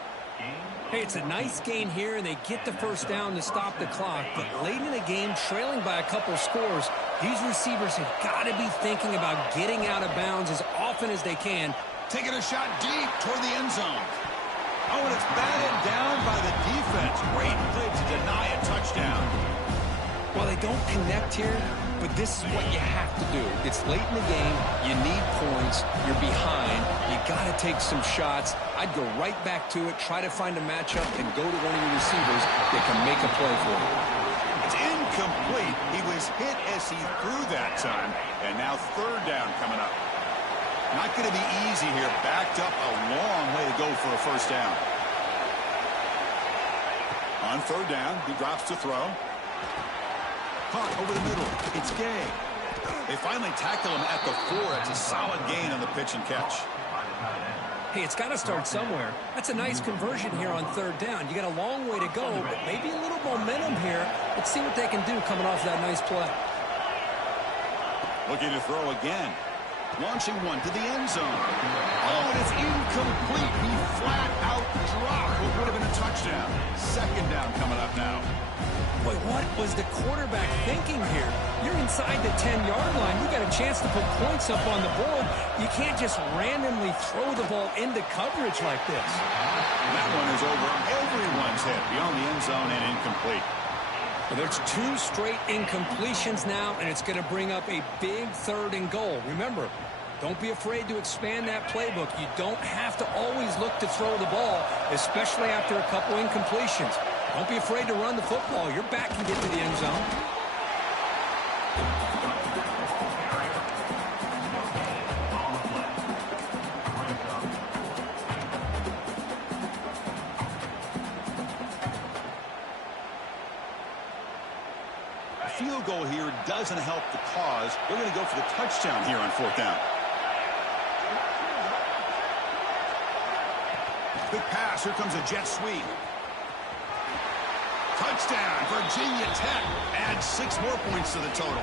Hey, it's a nice gain here, and they get the first down to stop the clock. But late in the game, trailing by a couple scores, these receivers have got to be thinking about getting out of bounds as often as they can. Taking a shot deep toward the end zone. Oh, and it's batted down by the defense. Great play to deny a touchdown. Well, they don't connect here, but this is what you have to do. It's late in the game. You need points. You're behind. You got to take some shots. I'd go right back to it, try to find a matchup, and go to one of your receivers that can make a play for you. It's incomplete. He was hit as he threw that time, and now third down coming up. Not going to be easy here. Backed up a long way to go for a first down. On third down, he drops to throw. Caught over the middle. It's Gay. They finally tackle him at the 4. It's a solid gain on the pitch and catch. Hey, it's got to start somewhere. That's a nice conversion here on third down. You got a long way to go, but maybe a little momentum here. Let's see what they can do coming off that nice play. Looking to throw again. Launching one to the end zone. Oh, and it's incomplete. He flat out dropped what would have been a touchdown. Second down coming up now. Boy, what was the quarterback thinking here? You're inside the 10-yard line. You got a chance to put points up on the board. You can't just randomly throw the ball into coverage like this. That one is over everyone's head beyond the end zone and incomplete. Well, there's 2 straight incompletions now, and it's going to bring up a big 3rd and goal. Remember, don't be afraid to expand that playbook. You don't have to always look to throw the ball, especially after a couple incompletions. Don't be afraid to run the football. Your back can get to the end zone. Field goal here doesn't help the cause. They're going to go for the touchdown here on fourth down. Quick pass. Here comes a jet sweep. Touchdown, Virginia Tech. Adds 6 more points to the total.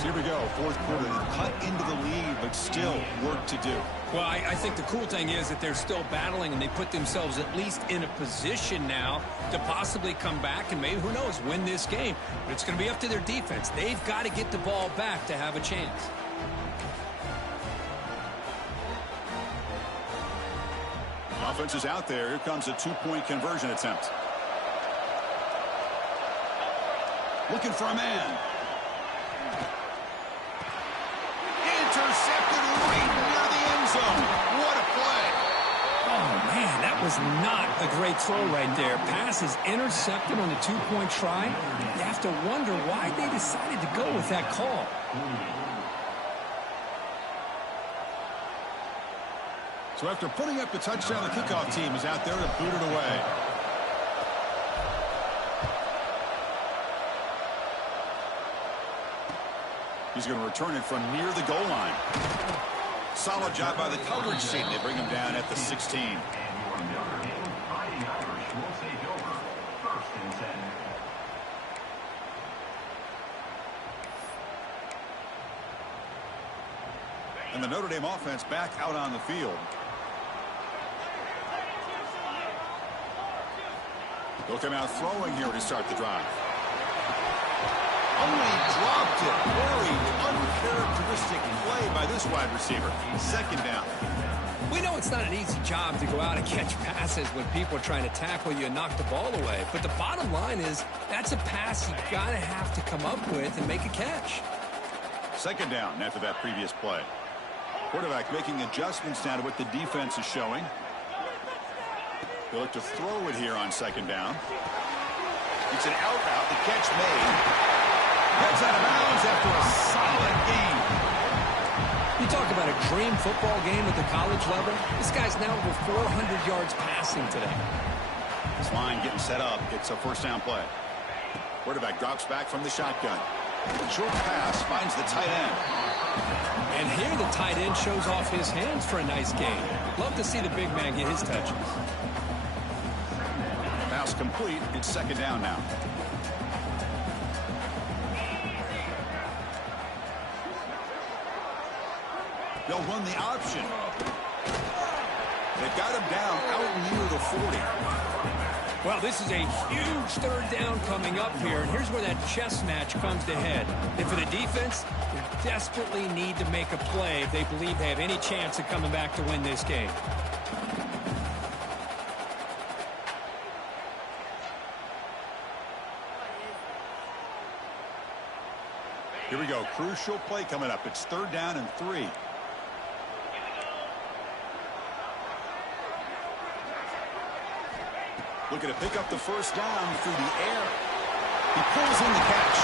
So here we go, fourth quarter. Cut into the lead, but still work to do. Well, I think the cool thing is that they're still battling, and they put themselves at least in a position now to possibly come back and maybe, who knows, win this game. But it's going to be up to their defense. They've got to get the ball back to have a chance. Offense is out there. Here comes a two-point conversion attempt. Looking for a man. Intercepted right near the end zone. What a play. Oh, man, that was not a great throw right there. Pass is intercepted on the two-point try. You have to wonder why they decided to go with that call. So after putting up the touchdown, the kickoff team is out there to boot it away. He's going to return it from near the goal line. Solid job by the coverage team. They bring him down at the 16. And the Notre Dame offense back out on the field. They'll come out throwing here to start the drive. Only dropped it. Very uncharacteristic play by this wide receiver. Second down. We know it's not an easy job to go out and catch passes when people are trying to tackle you and knock the ball away. But the bottom line is that's a pass you got to have to come up with and make a catch. Second down after that previous play. Quarterback making adjustments now to what the defense is showing. They look to throw it here on second down. It's an out route. The catch made. Heads out of bounds after a solid game. You talk about a dream football game at the college level. This guy's now over 400 yards passing today. This line getting set up. It's a first down play. Quarterback drops back from the shotgun. Short pass finds the tight end. And here the tight end shows off his hands for a nice game. Love to see the big man get his touches. Pass complete. It's second down now. They'll run the option. They've got him down out near the 40. Well, this is a huge third down coming up here, and here's where that chess match comes to head. And for the defense, they desperately need to make a play if they believe they have any chance of coming back to win this game. Here we go. Crucial play coming up. It's third down and 3. Looking to pick up the first down through the air. He pulls in the catch.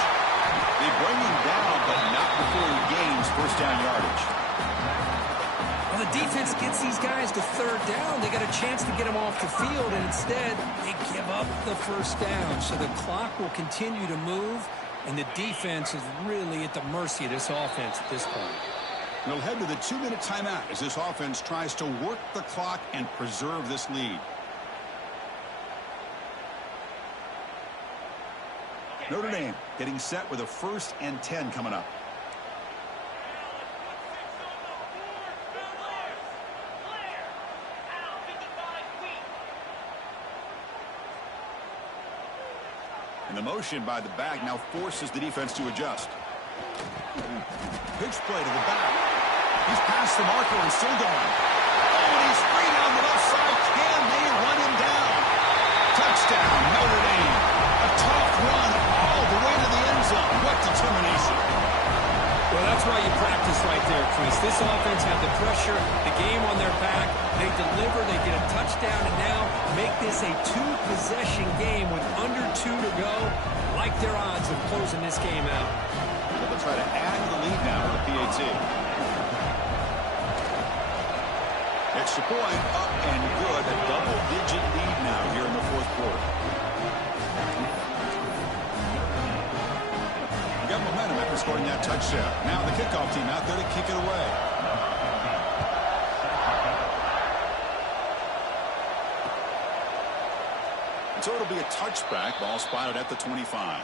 They bring him down, but not before he gains first down yardage. Well, the defense gets these guys to third down. They got a chance to get them off the field, and instead they give up the first down. So the clock will continue to move, and the defense is really at the mercy of this offense at this point. We'll head to the 2-minute timeout as this offense tries to work the clock and preserve this lead. Notre Dame getting set with a 1st and 10 coming up. And the motion by the back now forces the defense to adjust. Pitch play to the back. He's past the marker and still going. Oh, and he's free down the left side. Can they run him down? Touchdown, Notre Dame. A tough run all the way to the end zone. What determination. Well, that's why you practice right there, Chris. This offense had the pressure, the game on their back. They deliver, they get a touchdown, and now make this a 2-possession game with under 2 to go. Like their odds of closing this game out. They'll try to add to the lead now with the PAT. Extra point, up and good. A double-digit lead now here in the fourth quarter. Got momentum after scoring that touchdown. Now the kickoff team out there to kick it away. And so it'll be a touchback. Ball spotted at the 25.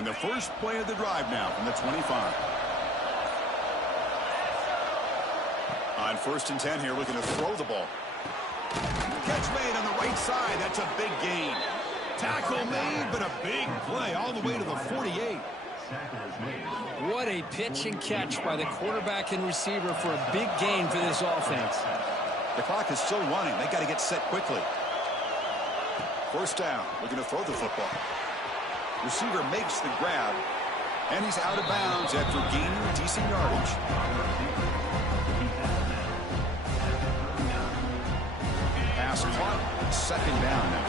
And the first play of the drive now from the 25. On 1st and 10 here, looking to throw the ball. Catch made on the right side. That's a big gain. Tackle made, but a big play all the way to the 48. What a pitch and catch by the quarterback and receiver for a big gain for this offense. The clock is still running. They got to get set quickly. 1st down. Looking to throw the football. Receiver makes the grab, and he's out of bounds after gaining decent yardage. Pass caught. 2nd down now.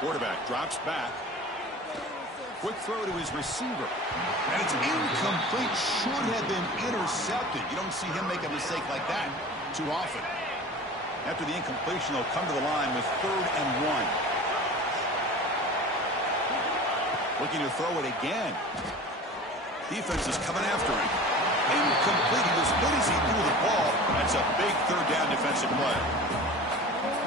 Quarterback drops back. Quick throw to his receiver. And it's incomplete. Should have been intercepted. You don't see him make a mistake like that too often. After the incompletion, they'll come to the line with 3rd and 1. Looking to throw it again. Defense is coming after him. Incomplete. He was good as he threw the ball. That's a big 3rd down defensive play.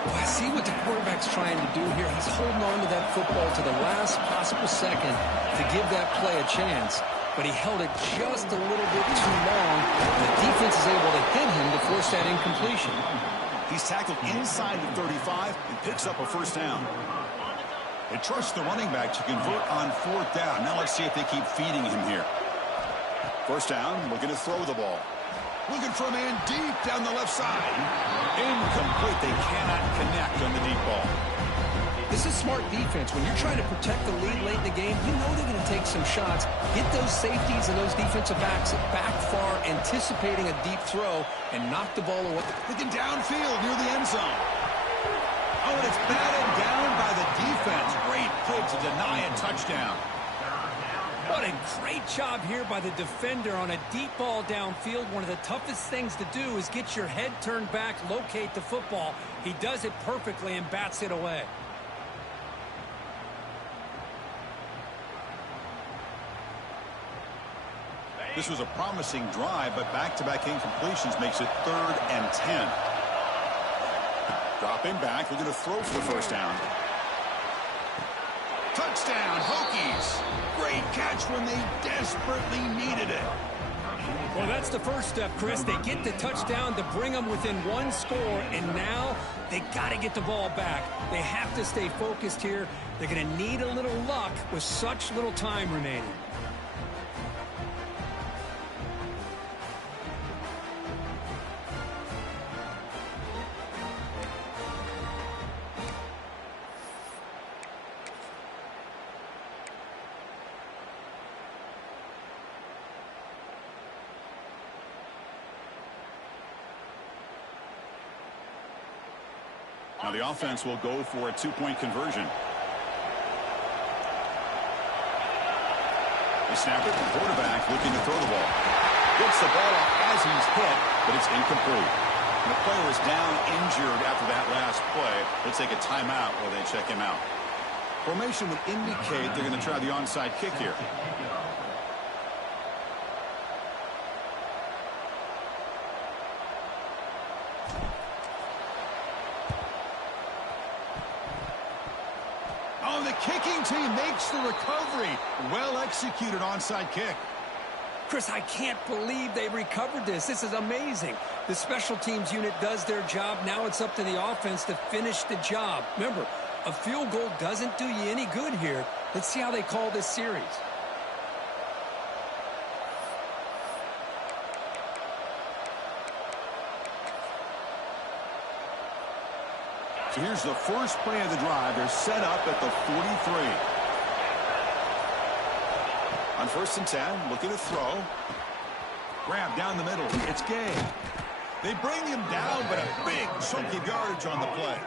Well, I see what the quarterback's trying to do here. He's holding on to that football to the last possible second to give that play a chance. But he held it just a little bit too long. The defense is able to hit him to force that incompletion. He's tackled inside the 35 and picks up a 1st down. They trust the running back to convert on 4th down. Now let's see if they keep feeding him here. 1st down, looking to throw the ball. Looking for a man deep down the left side. Incomplete. They cannot connect on the deep ball. This is smart defense. When you're trying to protect the lead late in the game, you know they're going to take some shots. Get those safeties and those defensive backs back far, anticipating a deep throw, and knock the ball away. Looking downfield near the end zone. Oh, and it's batted down by the defense. Great play to deny a touchdown. What a great job here by the defender on a deep ball downfield. One of the toughest things to do is get your head turned back, locate the football. He does it perfectly and bats it away. This was a promising drive, but back-to-back incompletions makes it 3rd and 10. Dropping back, looking to throw for the 1st down. Touchdown, Hokies. Great catch when they desperately needed it. Well, that's the first step, Chris. They get the touchdown to bring them within 1 score, and now they got to get the ball back. They have to stay focused here. They're going to need a little luck with such little time remaining. Now the offense will go for a 2-point conversion. The snapper, the quarterback, looking to throw the ball. Gets the ball off as he's hit, but it's incomplete. And the player is down injured after that last play. They'll take a timeout while they check him out. Formation would indicate they're going to try the onside kick here. Oh, the kicking team makes the recovery. Well executed onside kick. Chris, I can't believe they recovered this. This is amazing. The special teams unit does their job. Now it's up to the offense to finish the job. Remember, a field goal doesn't do you any good here. Let's see how they call this series. So here's the first play of the drive. They're set up at the 43. On 1st and 10, looking to throw. Grab down the middle. It's Gay. They bring him down, but a big chunk of yardage on the play.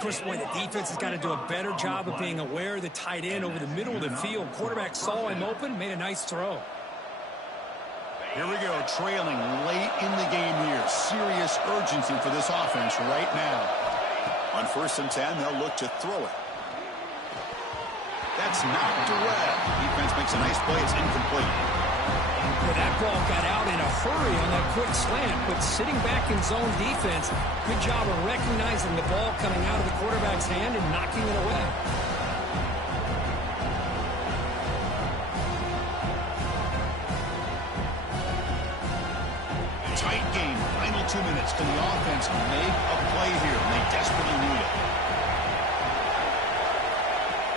Chris, boy, the defense has got to do a better job of being aware of the tight end over the middle of the field. Quarterback saw him open, made a nice throw. Here we go, trailing late in the game here. Serious urgency for this offense right now. On 1st and 10, they'll look to throw it. That's knocked away. Defense makes a nice play. It's incomplete. Well, that ball got out in a hurry on that quick slant, but sitting back in zone defense, good job of recognizing the ball coming out of the quarterback's hand and knocking it away. Tight game. Final 2 minutes. Can the offense make a play here? And they desperately need it.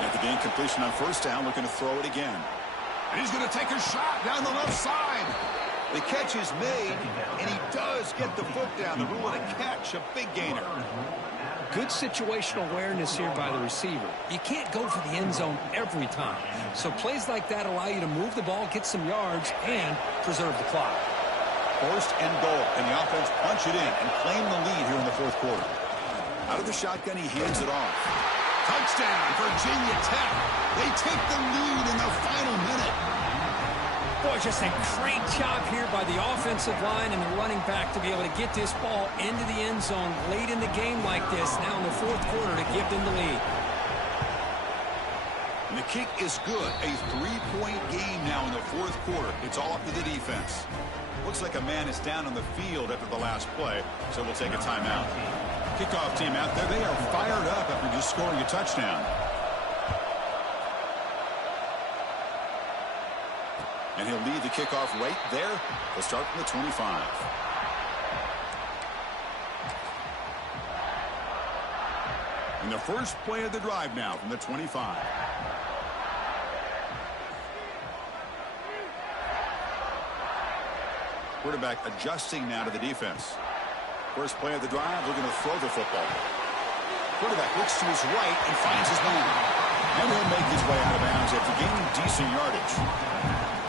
At the game completion on first down, looking to throw it again. And he's going to take a shot down the left side. The catch is made, and he does get the foot down. The rule of the catch, a big gainer. Good situational awareness here by the receiver. You can't go for the end zone every time. So plays like that allow you to move the ball, get some yards, and preserve the clock. First and goal, and the offense punch it in and claim the lead here in the fourth quarter. Out of the shotgun, he hands it off. Touchdown, Virginia Tech. They take the lead in the final minute. Boy, just a great job here by the offensive line and the running back to be able to get this ball into the end zone late in the game like this, now in the fourth quarter, to give them the lead. And the kick is good. A 3-point game now in the fourth quarter. It's all up to the defense. Looks like a man is down on the field after the last play, so we'll take a timeout. Kickoff team out there. They are fired up after just scoring a touchdown. And he'll lead the kickoff right there. They'll start from the 25. And the first play of the drive now from the 25. Quarterback adjusting now to the defense. First play of the drive, looking to throw the football. Quarterback looks to his right and finds his man. And he'll make his way out of bounds after gaining decent yardage.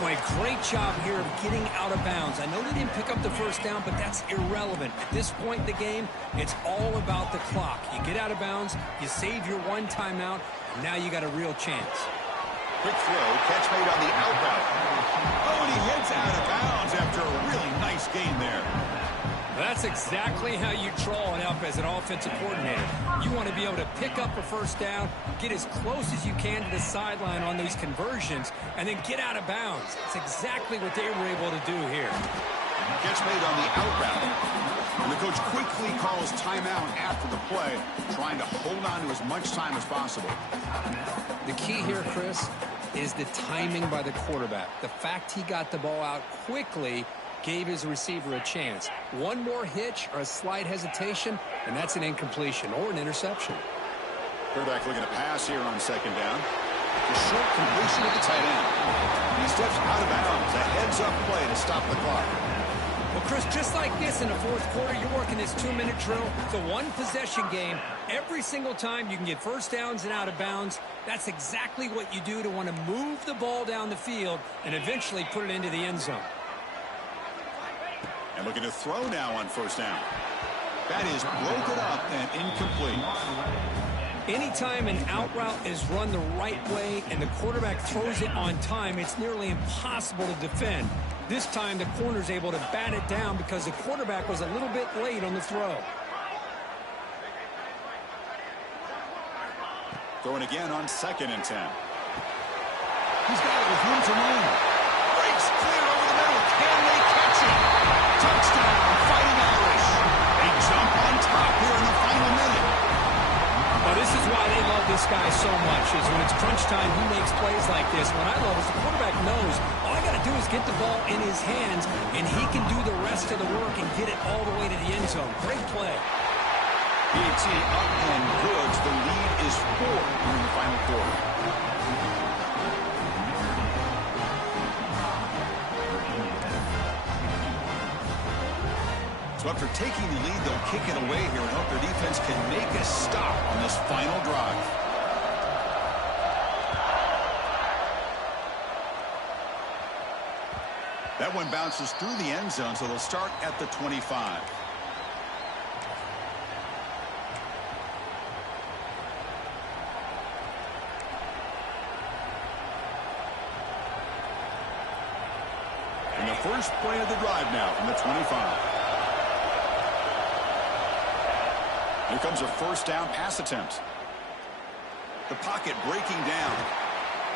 Boy, great job here of getting out of bounds. I know they didn't pick up the first down, but that's irrelevant. At this point in the game, it's all about the clock. You get out of bounds, you save your one timeout, and now you got a real chance. Quick throw, catch made on the out route. Oh, and he heads out of bounds after a really nice gain there. That's exactly how you draw it up as an offensive coordinator. You want to be able to pick up a first down, get as close as you can to the sideline on these conversions, and then get out of bounds. That's exactly what they were able to do here. Catch made on the out route. And the coach quickly calls timeout after the play, trying to hold on to as much time as possible. The key here, Chris, is the timing by the quarterback. The fact he got the ball out quickly gave his receiver a chance. One more hitch or a slight hesitation, and that's an incompletion or an interception. Quarterback looking to pass here on second down. A short completion at the tight end. He steps out of bounds. A heads-up play to stop the clock. Well, Chris, just like this in the fourth quarter, you're working this 2-minute drill. It's a one-possession game. Every single time you can get first downs and out of bounds, that's exactly what you do to want to move the ball down the field and eventually put it into the end zone. And looking to throw now on first down. That is broken up and incomplete. Anytime an out route is run the right way and the quarterback throws it on time, it's nearly impossible to defend. This time the corner's able to bat it down because the quarterback was a little bit late on the throw. Throwing again on 2nd and 10. He's got it with room to run. Breaks clear over the middle. Can they catch it? Touchdown, Fighting Irish. They jump on top here in the final minute. Well, this is why they love this guy so much, is when it's crunch time, he makes plays like this. What I love is the quarterback knows all I got to do is get the ball in his hands, and he can do the rest of the work and get it all the way to the end zone. Great play. PAT up and good. The lead is 4 here in the final quarter. So after taking the lead, they'll kick it away here and hope their defense can make a stop on this final drive. That one bounces through the end zone, so they'll start at the 25. And the first play of the drive now from the 25. Here comes a first down pass attempt. The pocket breaking down.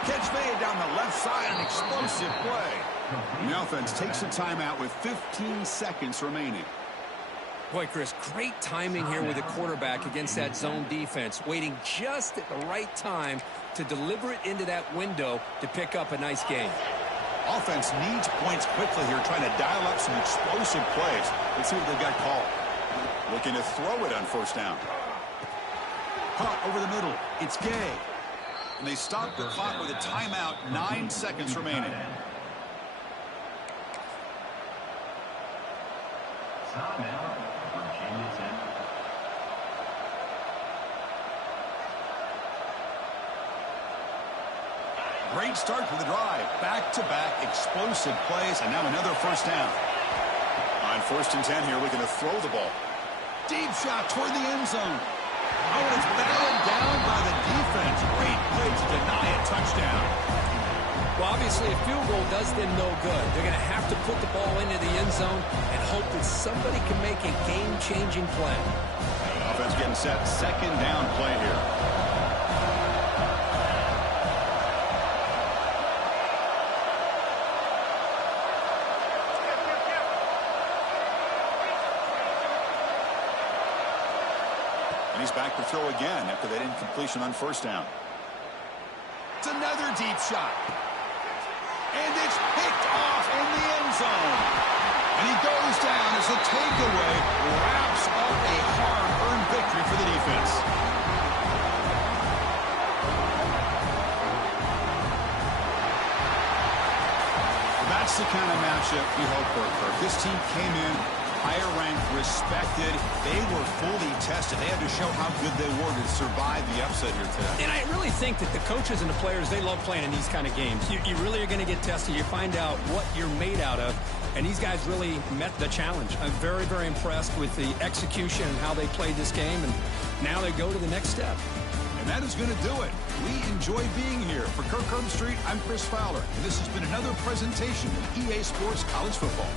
Catch made down the left side, an explosive play. The offense takes a timeout with 15 seconds remaining. Boy, Chris, great timing here with the quarterback against that zone defense, waiting just at the right time to deliver it into that window to pick up a nice gain. Offense needs points quickly here, trying to dial up some explosive plays. Let's see what they've got called. Looking to throw it on first down. Caught over the middle. It's Gay. And they stop the clock with a timeout, 9 seconds remaining. Great start for the drive. Back-to-back explosive plays, and now another first down. On 1st and 10 here, looking to throw the ball. Deep shot toward the end zone. Oh, and it's batted down by the defense. Great play to deny a touchdown. Well, obviously, a field goal does them no good. They're going to have to put the ball into the end zone and hope that somebody can make a game-changing play. Offense getting set. 2nd down play here. And he's back to throw again after that incompletion on first down. It's another deep shot. And it's picked off in the end zone. And he goes down as the takeaway wraps up a hard-earned victory for the defense. That's the kind of matchup we hope for. This team came in higher ranked, respected. They were fully tested. They had to show how good they were to survive the upset here today. And I really think that the coaches and the players, they love playing in these kind of games. You really are going to get tested. You find out what you're made out of. And these guys really met the challenge. I'm very, very impressed with the execution and how they played this game. And now they go to the next step. And that is going to do it. We enjoy being here. For Kirk Street, I'm Chris Fowler. And this has been another presentation of EA Sports College Football.